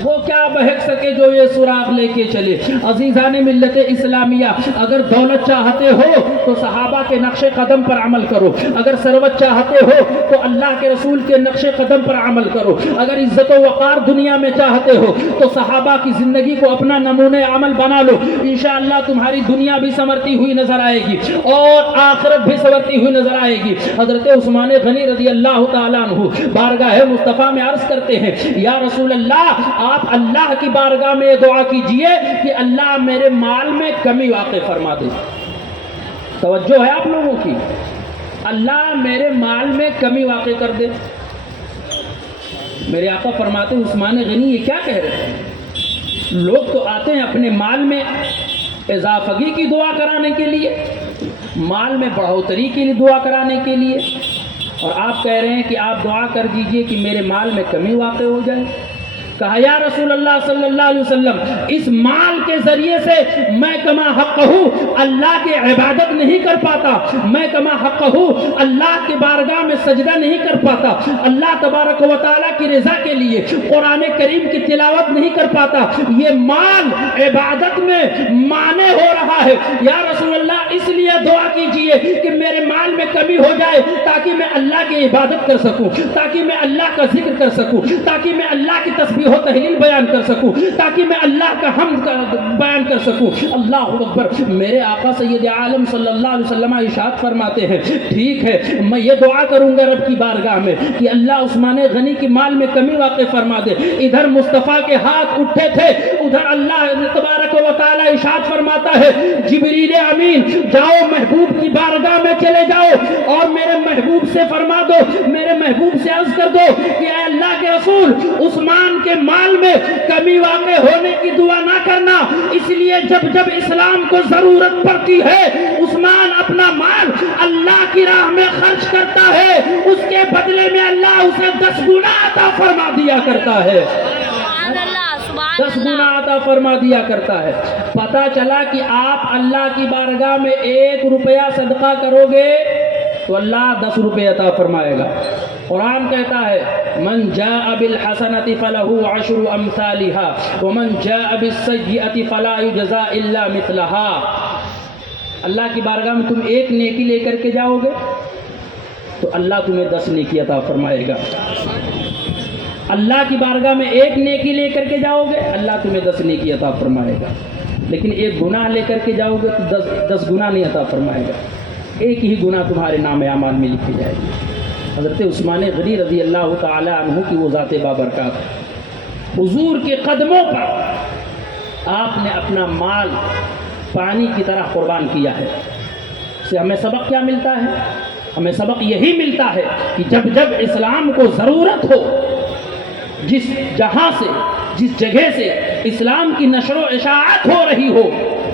وہ کیا نہ بہک سکے جو یہ سراغ لے کے چلے۔ عزیزان ملت اسلامیہ، اگر دولت چاہتے ہو تو صحابہ کے نقش قدم پر عمل کرو، اگر ثروت چاہتے ہو تو اللہ کے رسول کے نقش قدم پر عمل کرو، اگر عزت و وقار دنیا میں چاہتے ہو تو صحابہ کی زندگی کو اپنا نمونہ عمل بنا لو۔ انشاءاللہ تمہاری دنیا بھی سنورتی ہوئی نظر آئے گی اور آخرت بھی سنورتی ہوئی نظر آئے گی۔ حضرت عثمان غنی رضی اللہ تعالیٰ عنہ بارگاہ مصطفیٰ میں عرض کرتے ہیں، یا رسول اللہ، آپ اللہ کی بارگاہ میں یہ دعا کیجئے کہ اللہ میرے مال میں کمی واقع فرما دے۔ توجہ ہے آپ لوگوں کی؟ اللہ میرے مال میں کمی واقع کر دے۔ میرے آقا فرماتے ہیں عثمان غنی یہ کیا کہہ رہے ہیں؟ لوگ تو آتے ہیں اپنے مال میں اضافگی کی دعا کرانے کے لیے، مال میں بڑھوتری کے لیے دعا کرانے کے لیے، اور آپ کہہ رہے ہیں کہ آپ دعا کر دیجئے کہ میرے مال میں کمی واقع ہو جائے۔ کہا یا رسول اللہ صلی اللہ علیہ وسلم، اس مال کے ذریعے سے میں کما حق ہوں اللہ کی عبادت نہیں کر پاتا، میں کما حق ہوں اللہ کے بارگاہ میں سجدہ نہیں کر پاتا، اللہ تبارک و تعالیٰ کی رضا کے لیے قرآن کریم کی تلاوت نہیں کر پاتا، یہ مال عبادت میں مانع ہو رہا ہے۔ یا رسول اللہ اس لیے دعا کیجئے کہ میرے مال میں کمی ہو جائے تاکہ میں اللہ کی عبادت کر سکوں، تاکہ میں اللہ کا ذکر کر سکوں، تاکہ میں اللہ کی تسبیح و تحلیل بیان کر سکوں، تاکہ میں اللہ کا حمد بیان کر سکوں۔ اللہ اکبر۔ میرے آقا سید عالم صلی اللہ علیہ وسلم ارشاد فرماتے ہیں، ٹھیک ہے میں یہ دعا کروں گا رب کی بارگاہ میں کہ اللہ عثمان غنی کی مال میں کمی واقع فرما دے۔ ادھر مصطفیٰ کے ہاتھ اٹھے تھے، ادھر اللہ تبارک و تعالی ارشاد فرماتا ہے، جبریل امین جاؤ محبوب کی بارگاہ میں چلے جاؤ اور میرے محبوب سے فرما دو، میرے محبوب سے عرض کر دو کہ اے اللہ کے رسول، عثمان کے مال میں کمی واقع ہونے کی دعا نہ کرنا، اس لیے جب جب اسلام کو ضرورت پڑتی ہے عثمان اپنا مال اللہ کی راہ میں خرچ کرتا ہے، اس کے بدلے میں اللہ اسے 10 گنا عطا فرما دیا کرتا ہے، 10 گنا عطا فرما دیا کرتا ہے۔ پتہ چلا کہ آپ اللہ کی بارگاہ میں 1 روپیہ صدقہ کرو گے تو اللہ 10 روپے عطا فرمائے گا۔ قرآن کہتا ہے من جاء بالحسنۃ فلہ 10 امثالها ومن جاء بالسیئۃ فلا یجزى الا مثلها۔ اللہ کی بارگاہ میں تم 1 نیکی لے کر کے جاؤ گے تو اللہ تمہیں 10 نیکی عطا فرمائے گا۔ اللہ کی بارگاہ میں 1 نیکی لے کر کے جاؤ گے اللہ تمہیں 10 نیکی عطا فرمائے گا، لیکن 1 گناہ لے کر کے جاؤ گے تو 10 گناہ نہیں عطا فرمائے گا، 1 ہی گناہ تمہارے نام اعمال میں لکھی جائے گی۔ حضرت عثمان غنی رضی اللہ تعالی عنہ کی وہ ذات بابرکات، حضور کے قدموں پر آپ نے اپنا مال پانی کی طرح قربان کیا ہے۔ اس سے ہمیں سبق کیا ملتا ہے؟ ہمیں سبق یہی ملتا ہے کہ جب جب اسلام کو ضرورت ہو، جس جہاں سے جس جگہ سے اسلام کی نشر و اشاعت ہو رہی ہو،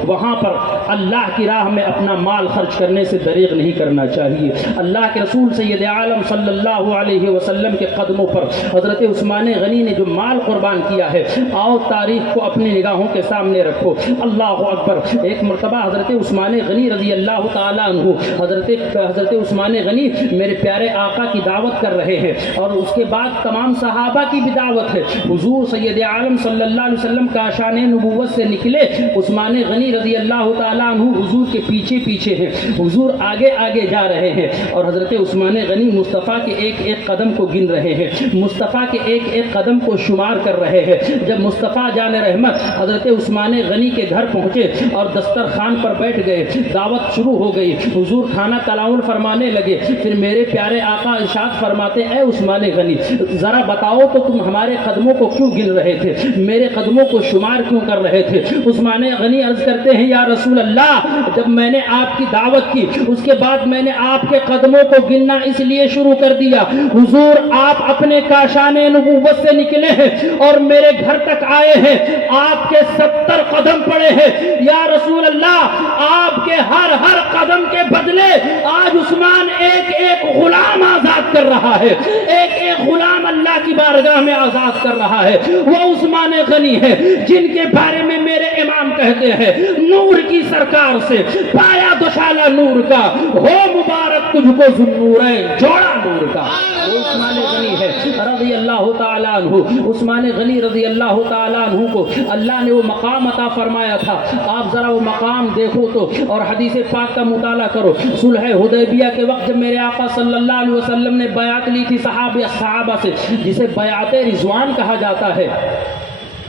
وہاں پر اللہ کی راہ میں اپنا مال خرچ کرنے سے دریغ نہیں کرنا چاہیے۔ اللہ کے رسول سید عالم صلی اللہ علیہ وسلم کے قدموں پر حضرت عثمان غنی نے جو مال قربان کیا ہے، آؤ تاریخ کو اپنی نگاہوں کے سامنے رکھو۔ اللہ اکبر۔ ایک مرتبہ حضرت عثمان غنی رضی اللہ تعالیٰ عنہ حضرت عثمان غنی میرے پیارے آقا کی دعوت کر رہے ہیں، اور اس کے بعد تمام صحابہ کی بھی دعوت ہے۔ حضور سید عالم صلی اللہ علیہ وسلم کا شان نبوت سے نکلے، عثمان غنی رضی اللہ تعالیٰ عنہ حضور کے پیچھے پیچھے ہیں، حضور آگے آگے جا رہے ہیں، اور حضرت عثمان غنی مصطفیٰ کے ایک ایک قدم کو گن رہے ہیں، مصطفیٰ کے ایک ایک قدم کو شمار کر رہے ہیں۔ جب مصطفیٰ جان رحمت حضرت عثمان غنی کے گھر پہنچے اور دسترخوان پر بیٹھ گئے، دعوت شروع ہو گئی، حضور کھانا تناول فرمانے لگے۔ پھر میرے پیارے آقا ارشاد فرماتے، اے عثمان غنی ذرا بتاؤ تو تم ہمارے قدموں کو کیوں گن رہے تھے، میرے قدموں کو شمار کیوں کر رہے تھے؟ عثمان غنی عرض کرتے ہیں، یا رسول اللہ، جب میں نے آپ کی دعوت کی اس کے بعد میں نے آپ کے قدموں کو گننا اس لیے شروع کر دیا، حضور آپ اپنے کاشان نبوت سے نکلے ہیں اور میرے گھر تک آئے ہیں، آپ کے 70 قدم پڑے ہیں، یا رسول اللہ آپ کے ہر قدم کے بدلے آج عثمان ایک ایک غلام آزاد کر رہا ہے، ایک ایک غلام اللہ کی بارگاہ میں آزاد کر رہا ہے وہ عثمان غنی ہے جن کے بارے میں میرے امام کہتے ہیں نور کی سرکار سے پایا دوشالہ نور کا ہو مبارک تجھ کو ذوالنورین جوڑا نور کا. وہ عثمان غنی ہے رضی اللہ تعالیٰ عنہ. عثمان غنی رضی اللہ تعالیٰ عنہ کو اللہ نے وہ مقام عطا فرمایا تھا. آپ ذرا وہ مقام دیکھو تو اور حدیث پاک کا مطالعہ کرو. صلح حدیبیہ کے وقت جب میرے آقا صلی اللہ علیہ وسلم نے بیعت لی تھی صحابہ سے جسے بیعت رضوان کہا جاتا ہے,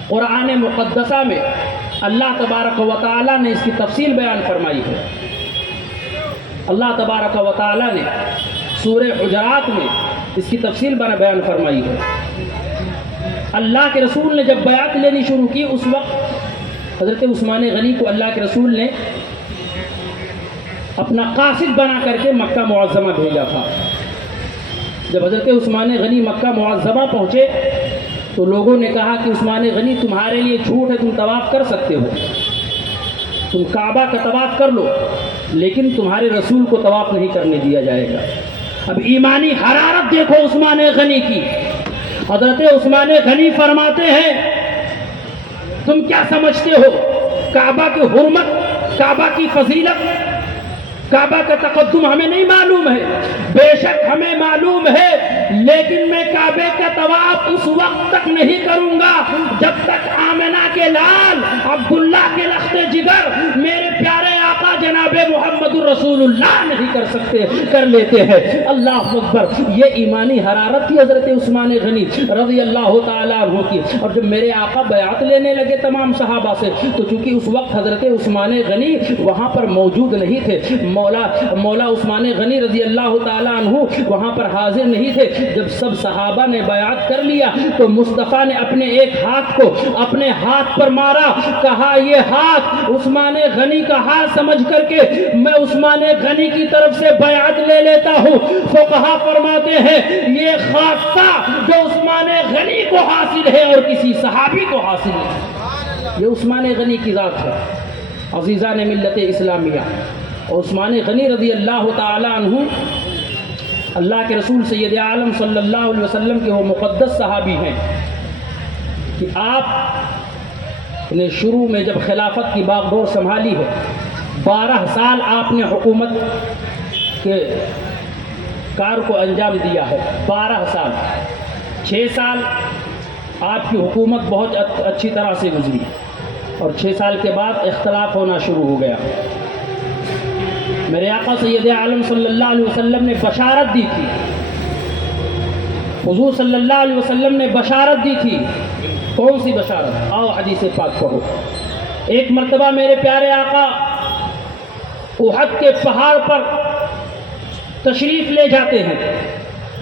قرآن مقدسہ میں اللہ تبارک و تعالیٰ نے اس کی تفصیل بیان فرمائی ہے. اللہ تبارک و تعالیٰ نے سورہ حجرات میں اس کی تفصیل بیان فرمائی ہے. اللہ کے رسول نے جب بیعت لینی شروع کی اس وقت حضرت عثمان غنی کو اللہ کے رسول نے اپنا قاصد بنا کر کے مکہ معظمہ بھیجا تھا. جب حضرت عثمان غنی مکہ معظمہ پہنچے تو لوگوں نے کہا کہ عثمان غنی تمہارے لیے جھوٹ ہے, تم طواف کر سکتے ہو, تم کعبہ کا طواف کر لو, لیکن تمہارے رسول کو طواف نہیں کرنے دیا جائے گا. اب ایمانی حرارت دیکھو عثمان غنی کی. حضرت عثمان غنی فرماتے ہیں تم کیا سمجھتے ہو کعبہ کی حرمت, کعبہ کی فضیلت, کعبہ کا تقدم ہمیں نہیں معلوم ہے؟ بے شک ہمیں معلوم ہے, لیکن میں کعبے کا طواف اس وقت تک نہیں کروں گا جب تک آمنہ کے لال عبداللہ کے لخت جگر میرے پیارے آقا جناب محمد الرسول اللہ نہیں کر لیتے ہیں. اللہ اکبر. یہ ایمانی حرارت تھی حضرت عثمان غنی رضی اللہ تعالیٰ عنہ کی. اور جب میرے آقا بیعت لینے لگے تمام صحابہ سے تو چونکہ اس وقت حضرت عثمان غنی وہاں پر موجود نہیں تھے, مولا عثمان غنی رضی اللہ تعالیٰ عنہ وہاں پر حاضر نہیں تھے. جب سب صحابہ نے بیعت کر لیا تو مصطفیٰ نے اپنے ایک ہاتھ کو اپنے ہاتھ پر مارا, کہا یہ ہاتھ عثمان غنی کا ہاتھ سمجھ کر کے میں عثمان غنی کی طرف سے بیعت لے لیتا ہوں. فقہا فرماتے ہیں یہ خاصہ جو عثمان غنی کو حاصل ہے اور کسی صحابی کو حاصل نہیں, یہ عثمان غنی کی ذات ہے. عزیزان ملت اسلامیہ, عثمان غنی رضی اللہ تعالی عنہ اللہ کے رسول سید عالم صلی اللہ علیہ وسلم کے وہ مقدس صحابی ہیں کہ آپ نے شروع میں جب خلافت کی باغڈور سنبھالی ہے 12 سال آپ نے حکومت کے کار کو انجام دیا ہے. 12 سال, 6 سال آپ کی حکومت بہت اچھی طرح سے گزری اور 6 سال کے بعد اختلاف ہونا شروع ہو گیا. میرے آقا سید عالم صلی اللہ علیہ وسلم نے بشارت دی تھی, حضور صلی اللہ علیہ وسلم نے بشارت دی تھی. کون سی بشارت؟ آؤ حدیث پاک پڑھو. ایک مرتبہ میرے پیارے آقا احد کے پہاڑ پر تشریف لے جاتے ہیں,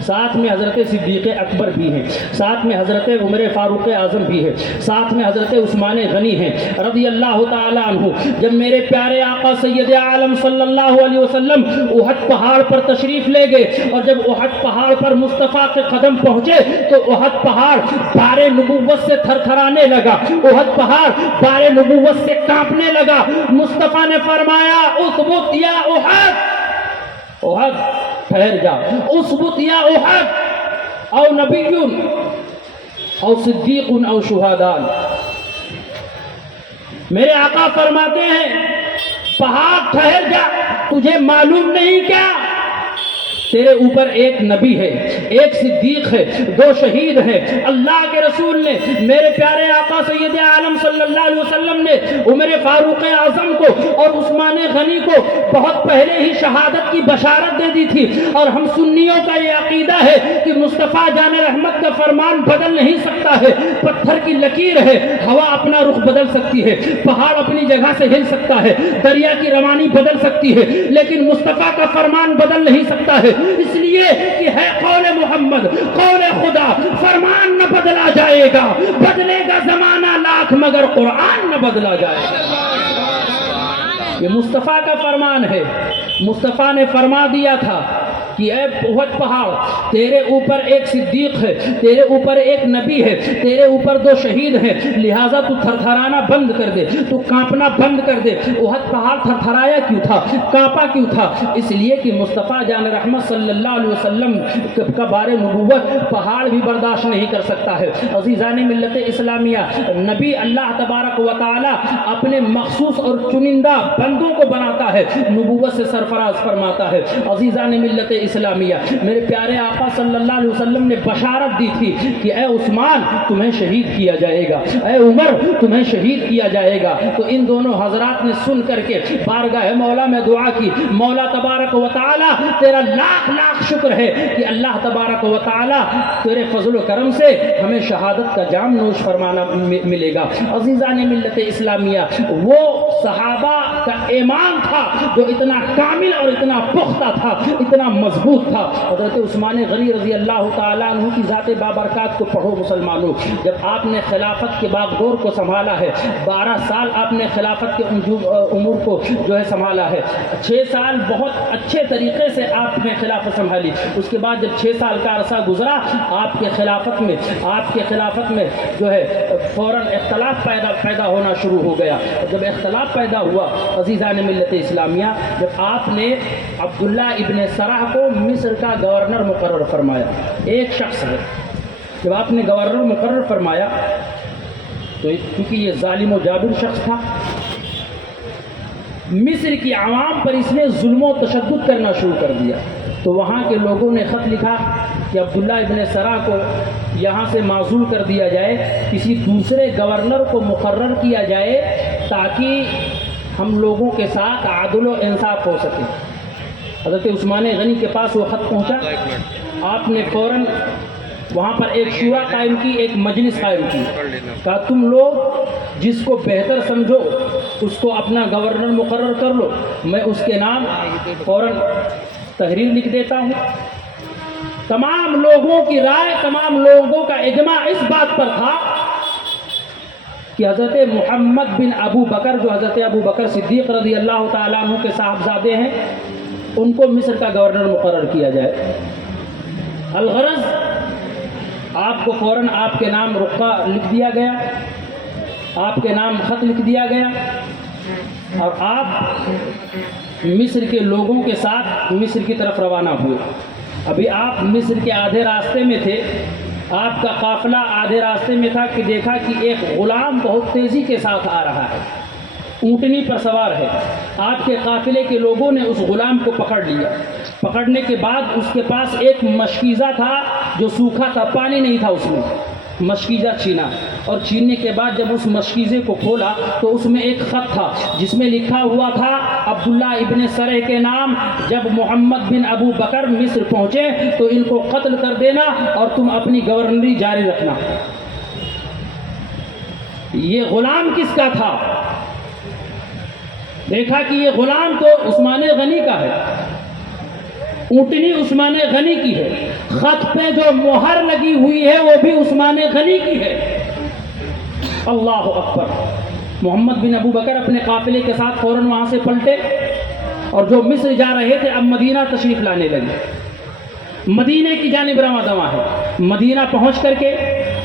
ساتھ میں حضرت صدیق اکبر بھی ہیں, ساتھ میں حضرت عمر فاروق اعظم بھی ہے, ساتھ میں حضرت عثمان غنی ہیں رضی اللہ تعالی عنہ. جب میرے پیارے آقا سید عالم صلی اللہ علیہ وسلم احد پہاڑ پر تشریف لے گئے اور جب احد پہاڑ پر مصطفیٰ کے قدم پہنچے تو احد پہاڑ بار نبوت سے تھر تھرانے لگا, احد پہاڑ بار نبوت سے کانپنے لگا. مصطفیٰ نے فرمایا اثبت یا احد, احد ٹھہر جا, اثبت یا احد او نبی او صدیق او شہدان. میرے آقا فرماتے ہیں پہاڑ ٹھہر جا, تجھے معلوم نہیں کیا تیرے اوپر ایک نبی ہے, ایک صدیق ہے, 2 شہید ہیں. اللہ کے رسول نے میرے پیارے آقا سید عالم صلی اللہ علیہ وسلم نے عمر فاروق اعظم کو اور عثمان غنی کو بہت پہلے ہی شہادت کی بشارت دے دی تھی. اور ہم سنیوں کا یہ عقیدہ ہے کہ مصطفیٰ جان رحمت کا فرمان بدل نہیں سکتا ہے. پتھر کی لکیر ہے, ہوا اپنا رخ بدل سکتی ہے, پہاڑ اپنی جگہ سے ہل سکتا ہے, دریا کی روانی بدل سکتی ہے, لیکن مصطفیٰ کا فرمان بدل نہیں سکتا ہے. اس لیے کہ ہے قول محمد, قول خدا, فرمان نہ بدلا جائے گا, بدلے گا زمانہ لاکھ مگر قرآن نہ بدلا جائے گا. یہ مصطفیٰ کا فرمان ہے. مصطفیٰ نے فرما دیا تھا کہ اے احد پہاڑ، تیرے اوپر ایک صدیق ہے، تیرے اوپر ایک نبی ہے، تیرے اوپر 2 شہید ہیں، لہٰذا تو تھرتھرانا بند کر دے، تو کانپنا بند کر دے۔ احد پہاڑ تھرتھرایا کیوں تھا، کانپا کیوں تھا؟ اس لیے کہ مصطفیٰ جان رحمت صلی اللہ علیہ وسلم کا بار نبوت پہاڑ بھی برداشت نہیں کر سکتا ہے۔ عزیزان ملت اسلامیہ، نبی اللہ تبارک و تعالی اپنے مخصوص اور چنندہ بندوں کو بناتا ہے، نبوت سے سرفراز فرماتا ہے۔ عزیزان ملت اسلامیہ، میرے پیارے آقا صلی اللہ علیہ وسلم نے بشارت دی تھی کہ اے عثمان تمہیں شہید کیا جائے گا، اے عمر تمہیں شہید کیا جائے گا۔ تو ان دونوں حضرات نے سن کر کے بارگاہ مولا میں دعا کی، مولا تبارک و تعالی تیرا لاکھ لاکھ شکر ہے کہ اللہ تبارک و تعالی تیرے فضل و کرم سے ہمیں شہادت کا جام نوش فرمانا ملے گا۔ عزیزان ملت اسلامیہ، وہ صحابہ کا ایمان تھا جو اتنا کامل اور اتنا پختہ تھا، اتنا مضبوط تھا۔ حضرت عثمان غنی رضی اللہ تعالیٰ عنہ کی ذات بابرکات کو پڑھو مسلمانوں، جب آپ نے خلافت کے باغڈور کو سنبھالا ہے، 12 سال آپ نے خلافت کے امور کو جو ہے سنبھالا ہے، 6 سال بہت اچھے طریقے سے آپ نے خلافت سنبھالی، اس کے بعد جب 6 سال کا عرصہ گزرا، آپ کے خلافت میں جو ہے فوراً اختلاف پیدا ہونا شروع ہو گیا۔ جب اختلاف پیدا ہوا عزیزان ملت اسلامیہ، جب آپ نے عبداللہ ابن سرح کو مصر کا گورنر مقرر فرمایا، ایک شخص ہے، جب آپ نے گورنر مقرر فرمایا تو کیونکہ یہ ظالم و جابر شخص تھا، مصر کی عوام پر اس نے ظلم و تشدد کرنا شروع کر دیا، تو وہاں کے لوگوں نے خط لکھا کہ عبداللہ ابن سرح کو یہاں سے معزول کر دیا جائے، کسی دوسرے گورنر کو مقرر کیا جائے تاکہ ہم لوگوں کے ساتھ عدل و انصاف ہو سکے۔ حضرت عثمان غنی کے پاس وہ خط پہنچا، آپ نے فوراً وہاں پر ایک شورا قائم کی، ایک مجلس قائم کی، کہا تم لوگ جس کو بہتر سمجھو اس کو اپنا گورنر مقرر کر لو، میں اس کے نام فوراً تحریر لکھ دیتا ہوں۔ تمام لوگوں کی رائے، تمام لوگوں کا اجماع اس بات پر تھا کہ حضرت محمد بن ابو بکر، جو حضرت ابو بکر صدیق رضی اللہ تعالیٰ عنہ کے صاحبزادے ہیں، ان کو مصر کا گورنر مقرر کیا جائے۔ الغرض آپ کو فوراً آپ کے نام رقعہ لکھ دیا گیا، آپ کے نام خط لکھ دیا گیا، اور آپ مصر کے لوگوں کے ساتھ مصر کی طرف روانہ ہوئے۔ ابھی آپ مصر کے آدھے راستے میں تھے، آپ کا قافلہ آدھے راستے میں تھا کہ دیکھا کہ ایک غلام بہت تیزی کے ساتھ آ رہا ہے، اونٹنی پر سوار ہے۔ آپ کے قافلے کے لوگوں نے اس غلام کو پکڑ لیا، پکڑنے کے بعد اس کے پاس ایک مشکیزہ تھا جو سوکھا تھا، پانی نہیں تھا اس میں، مشکیزہ چھینا، اور چھیننے کے بعد جب اس مشکیزے کو کھولا تو اس میں ایک خط تھا جس میں لکھا ہوا تھا عبداللہ ابن سرح کے نام، جب محمد بن ابو بکر مصر پہنچے تو ان کو قتل کر دینا اور تم اپنی گورنری جاری رکھنا۔ یہ غلام کس کا تھا؟ دیکھا کہ یہ غلام تو عثمان غنی کا ہے، اونٹنی عثمان غنی کی ہے، خط پہ جو مہر لگی ہوئی ہے وہ بھی عثمان غنی کی ہے۔ اللہ اکبر۔ محمد بن ابو بکر اپنے قافلے کے ساتھ فوراً وہاں سے پلٹے، اور جو مصر جا رہے تھے اب مدینہ تشریف لانے لگے، مدینے کی جانب رواں دواں ہے۔ مدینہ پہنچ کر کے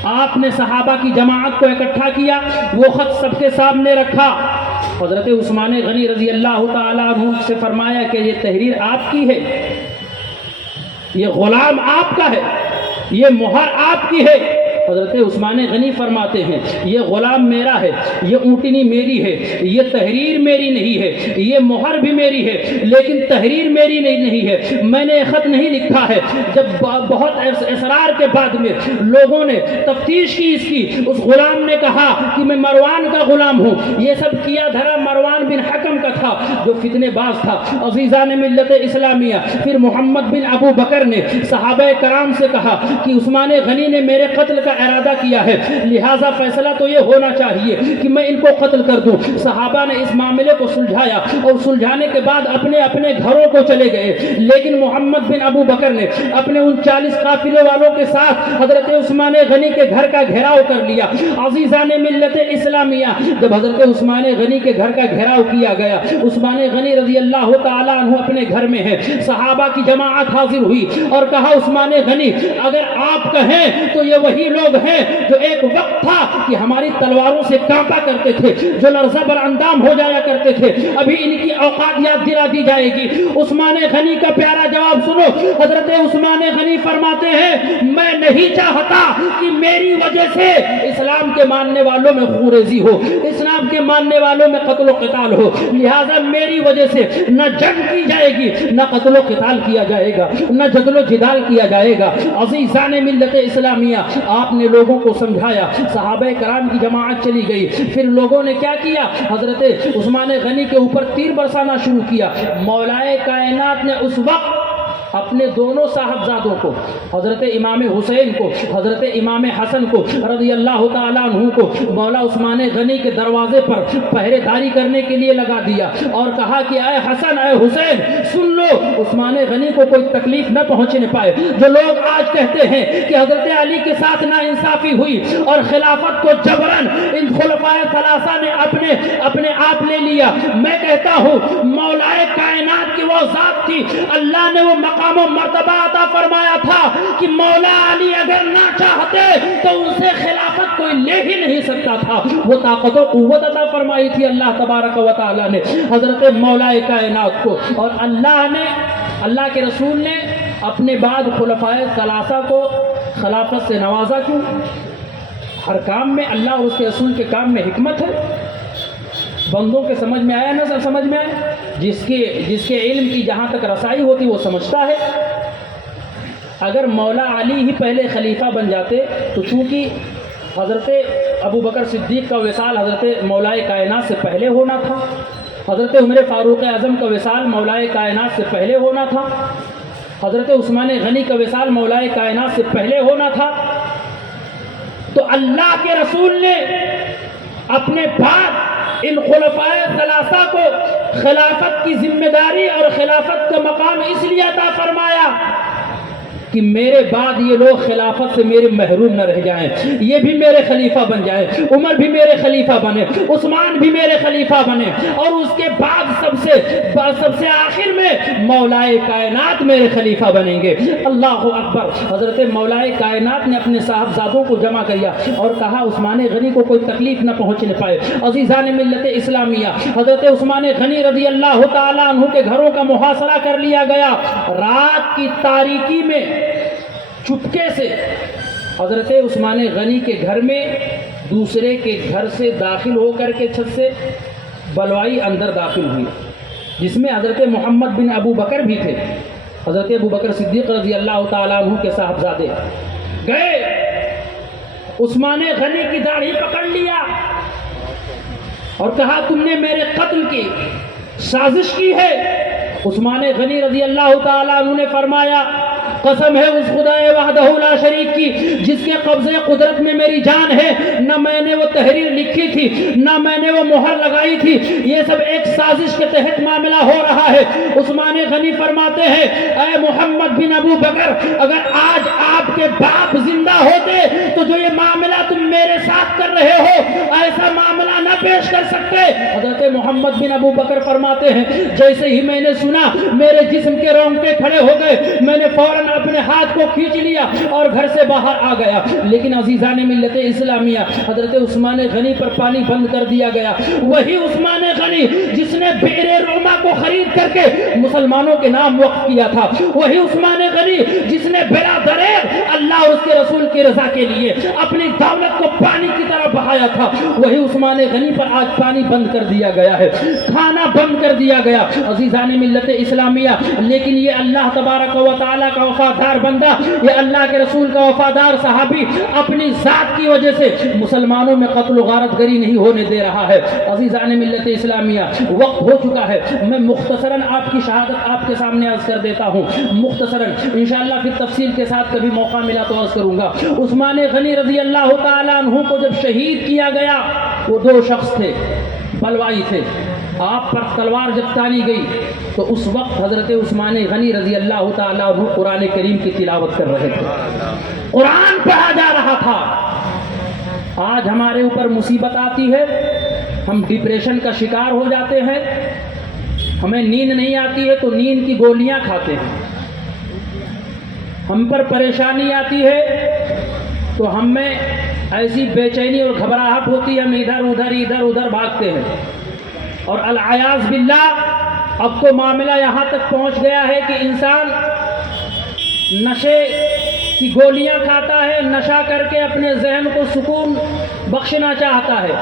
آپ نے صحابہ کی جماعت کو اکٹھا کیا، وہ خط سب کے سامنے رکھا، حضرت عثمان غنی رضی اللہ تعالیٰ عنہ سے فرمایا کہ یہ تحریر آپ کی ہے، یہ غلام آپ کا ہے، یہ مہر آپ کی ہے۔ حضرت عثمان غنی فرماتے ہیں یہ غلام میرا ہے، یہ اونٹنی میری ہے، یہ تحریر میری نہیں ہے، یہ مہر بھی میری ہے، لیکن تحریر میری نہیں ہے، میں نے خط نہیں لکھا ہے۔ جب بہت اصرار کے بعد میں لوگوں نے تفتیش کی اس کی، اس غلام نے کہا کہ میں مروان کا غلام ہوں۔ یہ سب کیا دھرا مروان بن حکم کا تھا جو فتنے باز تھا۔ عزیزان ملت اسلامیہ، پھر محمد بن ابو بکر نے صحابہ کرام سے کہا کہ عثمان غنی نے میرے قتل کا ارادہ کیا ہے، لہٰذا فیصلہ تو یہ ہونا چاہیے کہ میں ان کو قتل کر دوں۔ صحابہ نے اس معاملے کو سلجھایا اور سلجھانے کے بعد اپنے اپنے گھروں کو چلے گئے، لیکن محمد بن ابو بکر نے اپنے ان 40 قافلے والوں کے ساتھ حضرت عثمان غنی کے گھر کا گھیراؤ کر لیا۔ عزیزان ملت اسلامیہ، جب حضرت عثمان غنی کے گھر کا گھیراؤ کیا گیا، عثمان غنی رضی اللہ تعالیٰ عنہ اپنے گھر میں ہے، صحابہ کی جماعت حاضر ہوئی اور کہا عثمان غنی اگر آپ کہیں تو یہ وہی لوگ ہیں جو ایک وقت تھا کہ ہماری تلواروں سے کانپا کرتے تھے، جو لرزہ بر اندام ہو جایا کرتے تھے، ابھی ان کی اوقات یاد دلا دی جائے گی۔ عثمان غنی کا پیارا جواب سنو، حضرت عثمان غنی فرماتے ہیں میں نہیں چاہتا کہ میری وجہ سے اسلام کے ماننے والوں میں خوریزی ہو، اسلام کے ماننے والوں میں قتل و قتال ہو، لہذا میری وجہ سے نہ جنگ کی جائے گی، نہ قتل و قتال کیا جائے گا، نہ جدل و جدال کیا جائے گا۔ عزیزان ملت اسلامیہ، آپ نے لوگوں کو سمجھایا، صحابہ کرام کی جماعت چلی گئی، پھر لوگوں نے کیا کیا، حضرت عثمان غنی کے اوپر تیر برسانا شروع کیا۔ مولا کائنات نے اس وقت اپنے دونوں صاحبزادوں کو، حضرت امام حسین کو، حضرت امام حسن کو رضی اللہ تعالیٰ عنہ کو مولا عثمان غنی کے دروازے پر پہرے داری کرنے کے لیے لگا دیا اور کہا کہ اے حسن اے حسین سن لو، عثمان غنی کو کوئی تکلیف نہ پہنچنے پائے۔ جو لوگ آج کہتے ہیں کہ حضرت علی کے ساتھ ناانصافی ہوئی اور خلافت کو جبراً ان خلفائے ثلاثہ نے اپنے آپ لے لیا، میں کہتا ہوں مولا کائنات کی وہ ذات تھی، اللہ نے وہ مقام و مرتبہ عطا فرمایا تھا کہ مولا علی اگر نہ چاہتے تو ان سے خلافت کوئی لے ہی نہیں سکتا تھا، وہ طاقت و قوت عطا فرمائی تھی اللہ تبارک و تعالی نے حضرت مولا کائنات کو، اور اللہ کے رسول نے اپنے بعد خلفائے ثلاثہ کو خلافت سے نوازا۔ کیوں؟ ہر کام میں اللہ اور اس کے رسول کے کام میں حکمت ہے۔ بندوں کے سمجھ میں آیا نہ سمجھ میں آیا، جس کے علم کی جہاں تک رسائی ہوتی وہ سمجھتا ہے۔ اگر مولا علی ہی پہلے خلیفہ بن جاتے تو چونکہ حضرت ابو بکر صدیق کا وصال حضرت مولا کائنات سے پہلے ہونا تھا، حضرت عمر فاروق اعظم کا وصال مولا کائنات سے پہلے ہونا تھا، حضرت عثمان غنی کا وصال مولا کائنات سے پہلے ہونا تھا، تو اللہ کے رسول نے اپنے بعد ان خلفائے ثلاثہ کو خلافت کی ذمہ داری اور خلافت کا مقام اس لیے عطا فرمایا کہ میرے بعد یہ لوگ خلافت سے میرے محروم نہ رہ جائیں، یہ بھی میرے خلیفہ بن جائیں، عمر بھی میرے خلیفہ بنے، عثمان بھی میرے خلیفہ بنے، اور اس کے بعد سب سے آخر میں مولا کائنات میرے خلیفہ بنیں گے۔ اللہ اکبر۔ حضرت مولا کائنات نے اپنے صاحبزادوں کو جمع کیا اور کہا عثمان غنی کو کوئی تکلیف نہ پہنچنے پائے۔ عزیزان ملت اسلامیہ، حضرت عثمان غنی رضی اللہ تعالیٰ عنہ کے گھروں کا محاصرہ کر لیا گیا۔ رات کی تاریکی میں چپکے سے حضرت عثمان غنی کے گھر میں دوسرے کے گھر سے داخل ہو کر کے چھت سے بلوائی اندر داخل ہوئی، جس میں حضرت محمد بن ابو بکر بھی تھے، حضرت ابو بکر صدیق رضی اللہ تعالیٰ عنہ کے صاحبزادے گئے، عثمان غنی کی داڑھی پکڑ لیا اور کہا تم نے میرے قتل کی سازش کی ہے۔ عثمان غنی رضی اللہ تعالیٰ عنہ نے فرمایا قسم ہے اس خدا وحدہ لا شریک کی جس کے قبضے قدرت میں میری جان ہے، نہ میں نے وہ تحریر لکھی تھی نہ میں نے وہ مہر لگائی تھی، یہ سب ایک سازش کے تحت معاملہ ہو رہا ہے۔ عثمان غنی فرماتے ہیں اے محمد بن ابو بکر، اگر آج آپ کے باپ زندہ ہوتے تو جو یہ معاملہ تم میرے ساتھ کر رہے ہو ایسا معاملہ نہ پیش کر سکتے۔ حضرت محمد بن ابو بکر فرماتے ہیں جیسے ہی میں نے سنا میرے جسم کے رونگٹے کھڑے ہو گئے، میں نے فوراً اپنے ہاتھ کو کھینچ لیا اور گھر سے باہر آ گیا۔ لیکن عزیزان ملت اسلامیہ، حضرت عثمان غنی پر پانی بند کر دیا گیا۔ وہی عثمان غنی جس نے بئر روما کو خرید کر کے مسلمانوں کے نام وقف کیا تھا، وہی عثمان غنی جس نے بلا دریغ اللہ اور اس کے رسول کی رضا کے لیے اپنی دولت کو پانی کی طرح بہا بہایا تھا وہی عثمان غنی پر آج پانی بند کر دیا گیا ہے, کھانا بند کر دیا گیا. عزیزان ملت اسلامیہ, لیکن یہ اللہ تبارک و تعالیٰ کا وفادار بندہ, یہ اللہ کے رسول کا وفادار صحابی اپنی ذات کی وجہ سے مسلمانوں میں قتل و غارت گری نہیں ہونے دے رہا ہے. عزیزان ملت اسلامیہ, وقت ہو چکا ہے, میں مختصراً آپ کی شہادت آپ کے سامنے عرض کر دیتا ہوں. مختصراً انشاءاللہ پھر تفصیل کے ساتھ کبھی موقع ملا تو عرض کروں گا. عثمان غنی رضی اللہ تعالیٰ عنہ کو جب شہید کیا گیا, وہ دو شخص تھے, بلوائی تھے. آپ پر تلوار جب تانی گئی تو اس وقت حضرت عثمان غنی رضی اللہ تعالیٰ عنہ قرآن کریم کی تلاوت کر رہے تھے, قرآن پڑھا جا رہا تھا. آج ہمارے اوپر مصیبت آتی ہے, ہم ڈپریشن کا شکار ہو جاتے ہیں, ہمیں نیند نہیں آتی ہے تو نیند کی گولیاں کھاتے ہیں, ہم پر پریشانی آتی ہے تو ہم میں ایسی بے چینی اور گھبراہٹ ہوتی ہے, ہم ادھر ادھر بھاگتے ہیں. اور العیاذ باللہ اب تو معاملہ یہاں تک پہنچ گیا ہے کہ انسان نشے کی گولیاں کھاتا ہے, نشہ کر کے اپنے ذہن کو سکون بخشنا چاہتا ہے,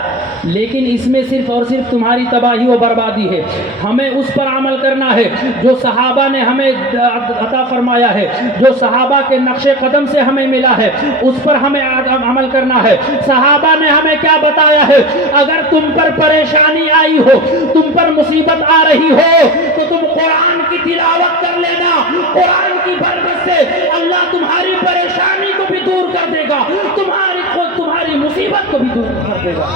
لیکن اس میں صرف اور صرف تمہاری تباہی و بربادی ہے. ہمیں اس پر عمل کرنا ہے جو صحابہ نے ہمیں عطا فرمایا ہے, جو صحابہ کے نقش قدم سے ہمیں ملا ہے, اس پر ہمیں عمل کرنا ہے. صحابہ نے ہمیں کیا بتایا ہے, اگر تم پر پریشانی آئی ہو, تم پر مصیبت آ رہی ہو تو تم قرآن کی تلاوت کر لینا. قرآن کی برکت سے اللہ تمہاری پریشانی کو بھی دور کر دے گا, تمہاری مصیبت کو بھی دور کر دے گا.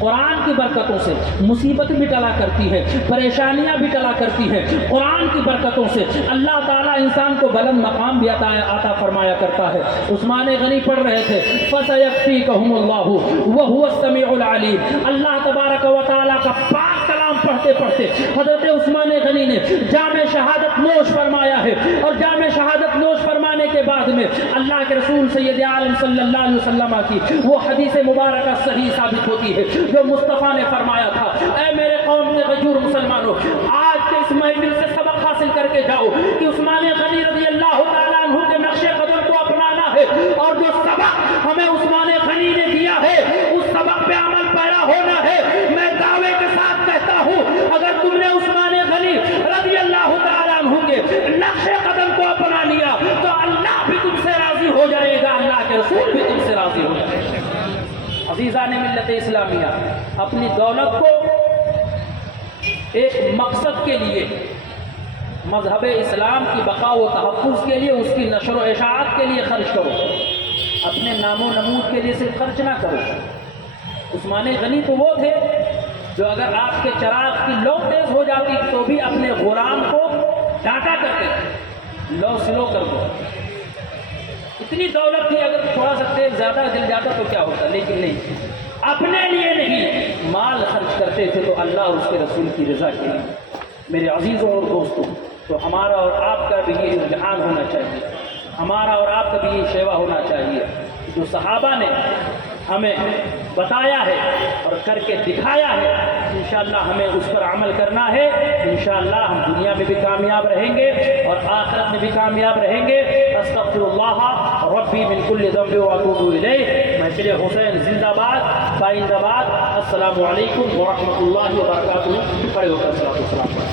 قرآن کی برکتوں سے مصیبت بھی ٹلا کرتی ہے, پریشانیاں بھی ٹلا کرتی ہیں. قرآن کی برکتوں سے اللہ تعالیٰ انسان کو بلند مقام بھی عطا فرمایا کرتا ہے. عثمان غنی پڑھ رہے تھے فَسَيَكْفِيكَهُمُ اللَّهُ وَهُوَ السَّمِيعُ الْعَلِيمُ. اللہ تبارک و تعالیٰ کا پاک کلام پڑھتے پڑھتے حضرت عثمان غنی نے جام شہادت نوش فرمایا ہے, اور جام شہادت نوش فرمانے کے بعد میں اللہ کے رسول سید عالم صلی اللہ علیہ وسلم کی وہ حدیث مبارکہ صحیح ثابت ہوتی ہے جو مصطفیٰ نے فرمایا تھا, اے میرے قوم کے غیور مسلمانوں, آج کے اس محفل سے سبق حاصل کر کے جاؤ کہ عثمان غنی رضی اللہ تعالیٰ عنہ کے نقش قدم کو اپنانا ہے, اور جو سبق ہمیں عثمان غنی نے دیا ہے اس سبق پہ عمل پیرا ہونا ہے. میں دعوے کے ساتھ کہتا ہوں, اگر تم نے عثمان غنی رضی اللہ تعالیٰ عنہ کے نقش قدم کو اپنا لیا تو اللہ بھی تم سے راضی ہو جائے گا, اللہ کے رسول بھی تم سے راضی ہو جائے گا. عزیزان ملت اسلامیہ, اپنی دولت کو ایک مقصد کے لیے, مذہب اسلام کی بقا و تحفظ کے لیے, اس کی نشر و اشاعت کے لیے خرچ کرو, اپنے نام و نمود کے لیے صرف خرچ نہ کرو. عثمان غنی تو وہ تھے جو اگر آپ کے چراغ کی لو تیز ہو جاتی تو بھی اپنے غلام کو ڈانٹا کرتے تھے, لو سلو کر دو. اتنی دولت تھی, اگر تھوڑا سا تیز زیادہ دل جاتا تو کیا ہوتا, لیکن نہیں, اپنے لیے نہیں, مال خرچ کرتے تھے تو اللہ اور اس کے رسول کی رضا کے لیے. میرے عزیزوں اور دوستوں, تو ہمارا اور آپ کا بھی یہ رجحان ہونا چاہیے, ہمارا اور آپ کا بھی یہ شیوا ہونا چاہیے جو صحابہ نے ہمیں بتایا ہے اور کر کے دکھایا ہے. انشاءاللہ ہمیں اس پر عمل کرنا ہے. انشاءاللہ ہم دنیا میں بھی کامیاب رہیں گے اور آخرت میں بھی کامیاب رہیں گے. استغفر اللہ ربی من کل ذنب واتوب الیہ. محفل حسین زندہ باد, پائندہ باد. السلام علیکم ورحمۃ اللہ وبرکاتہ. کھڑے ہو کر السلام.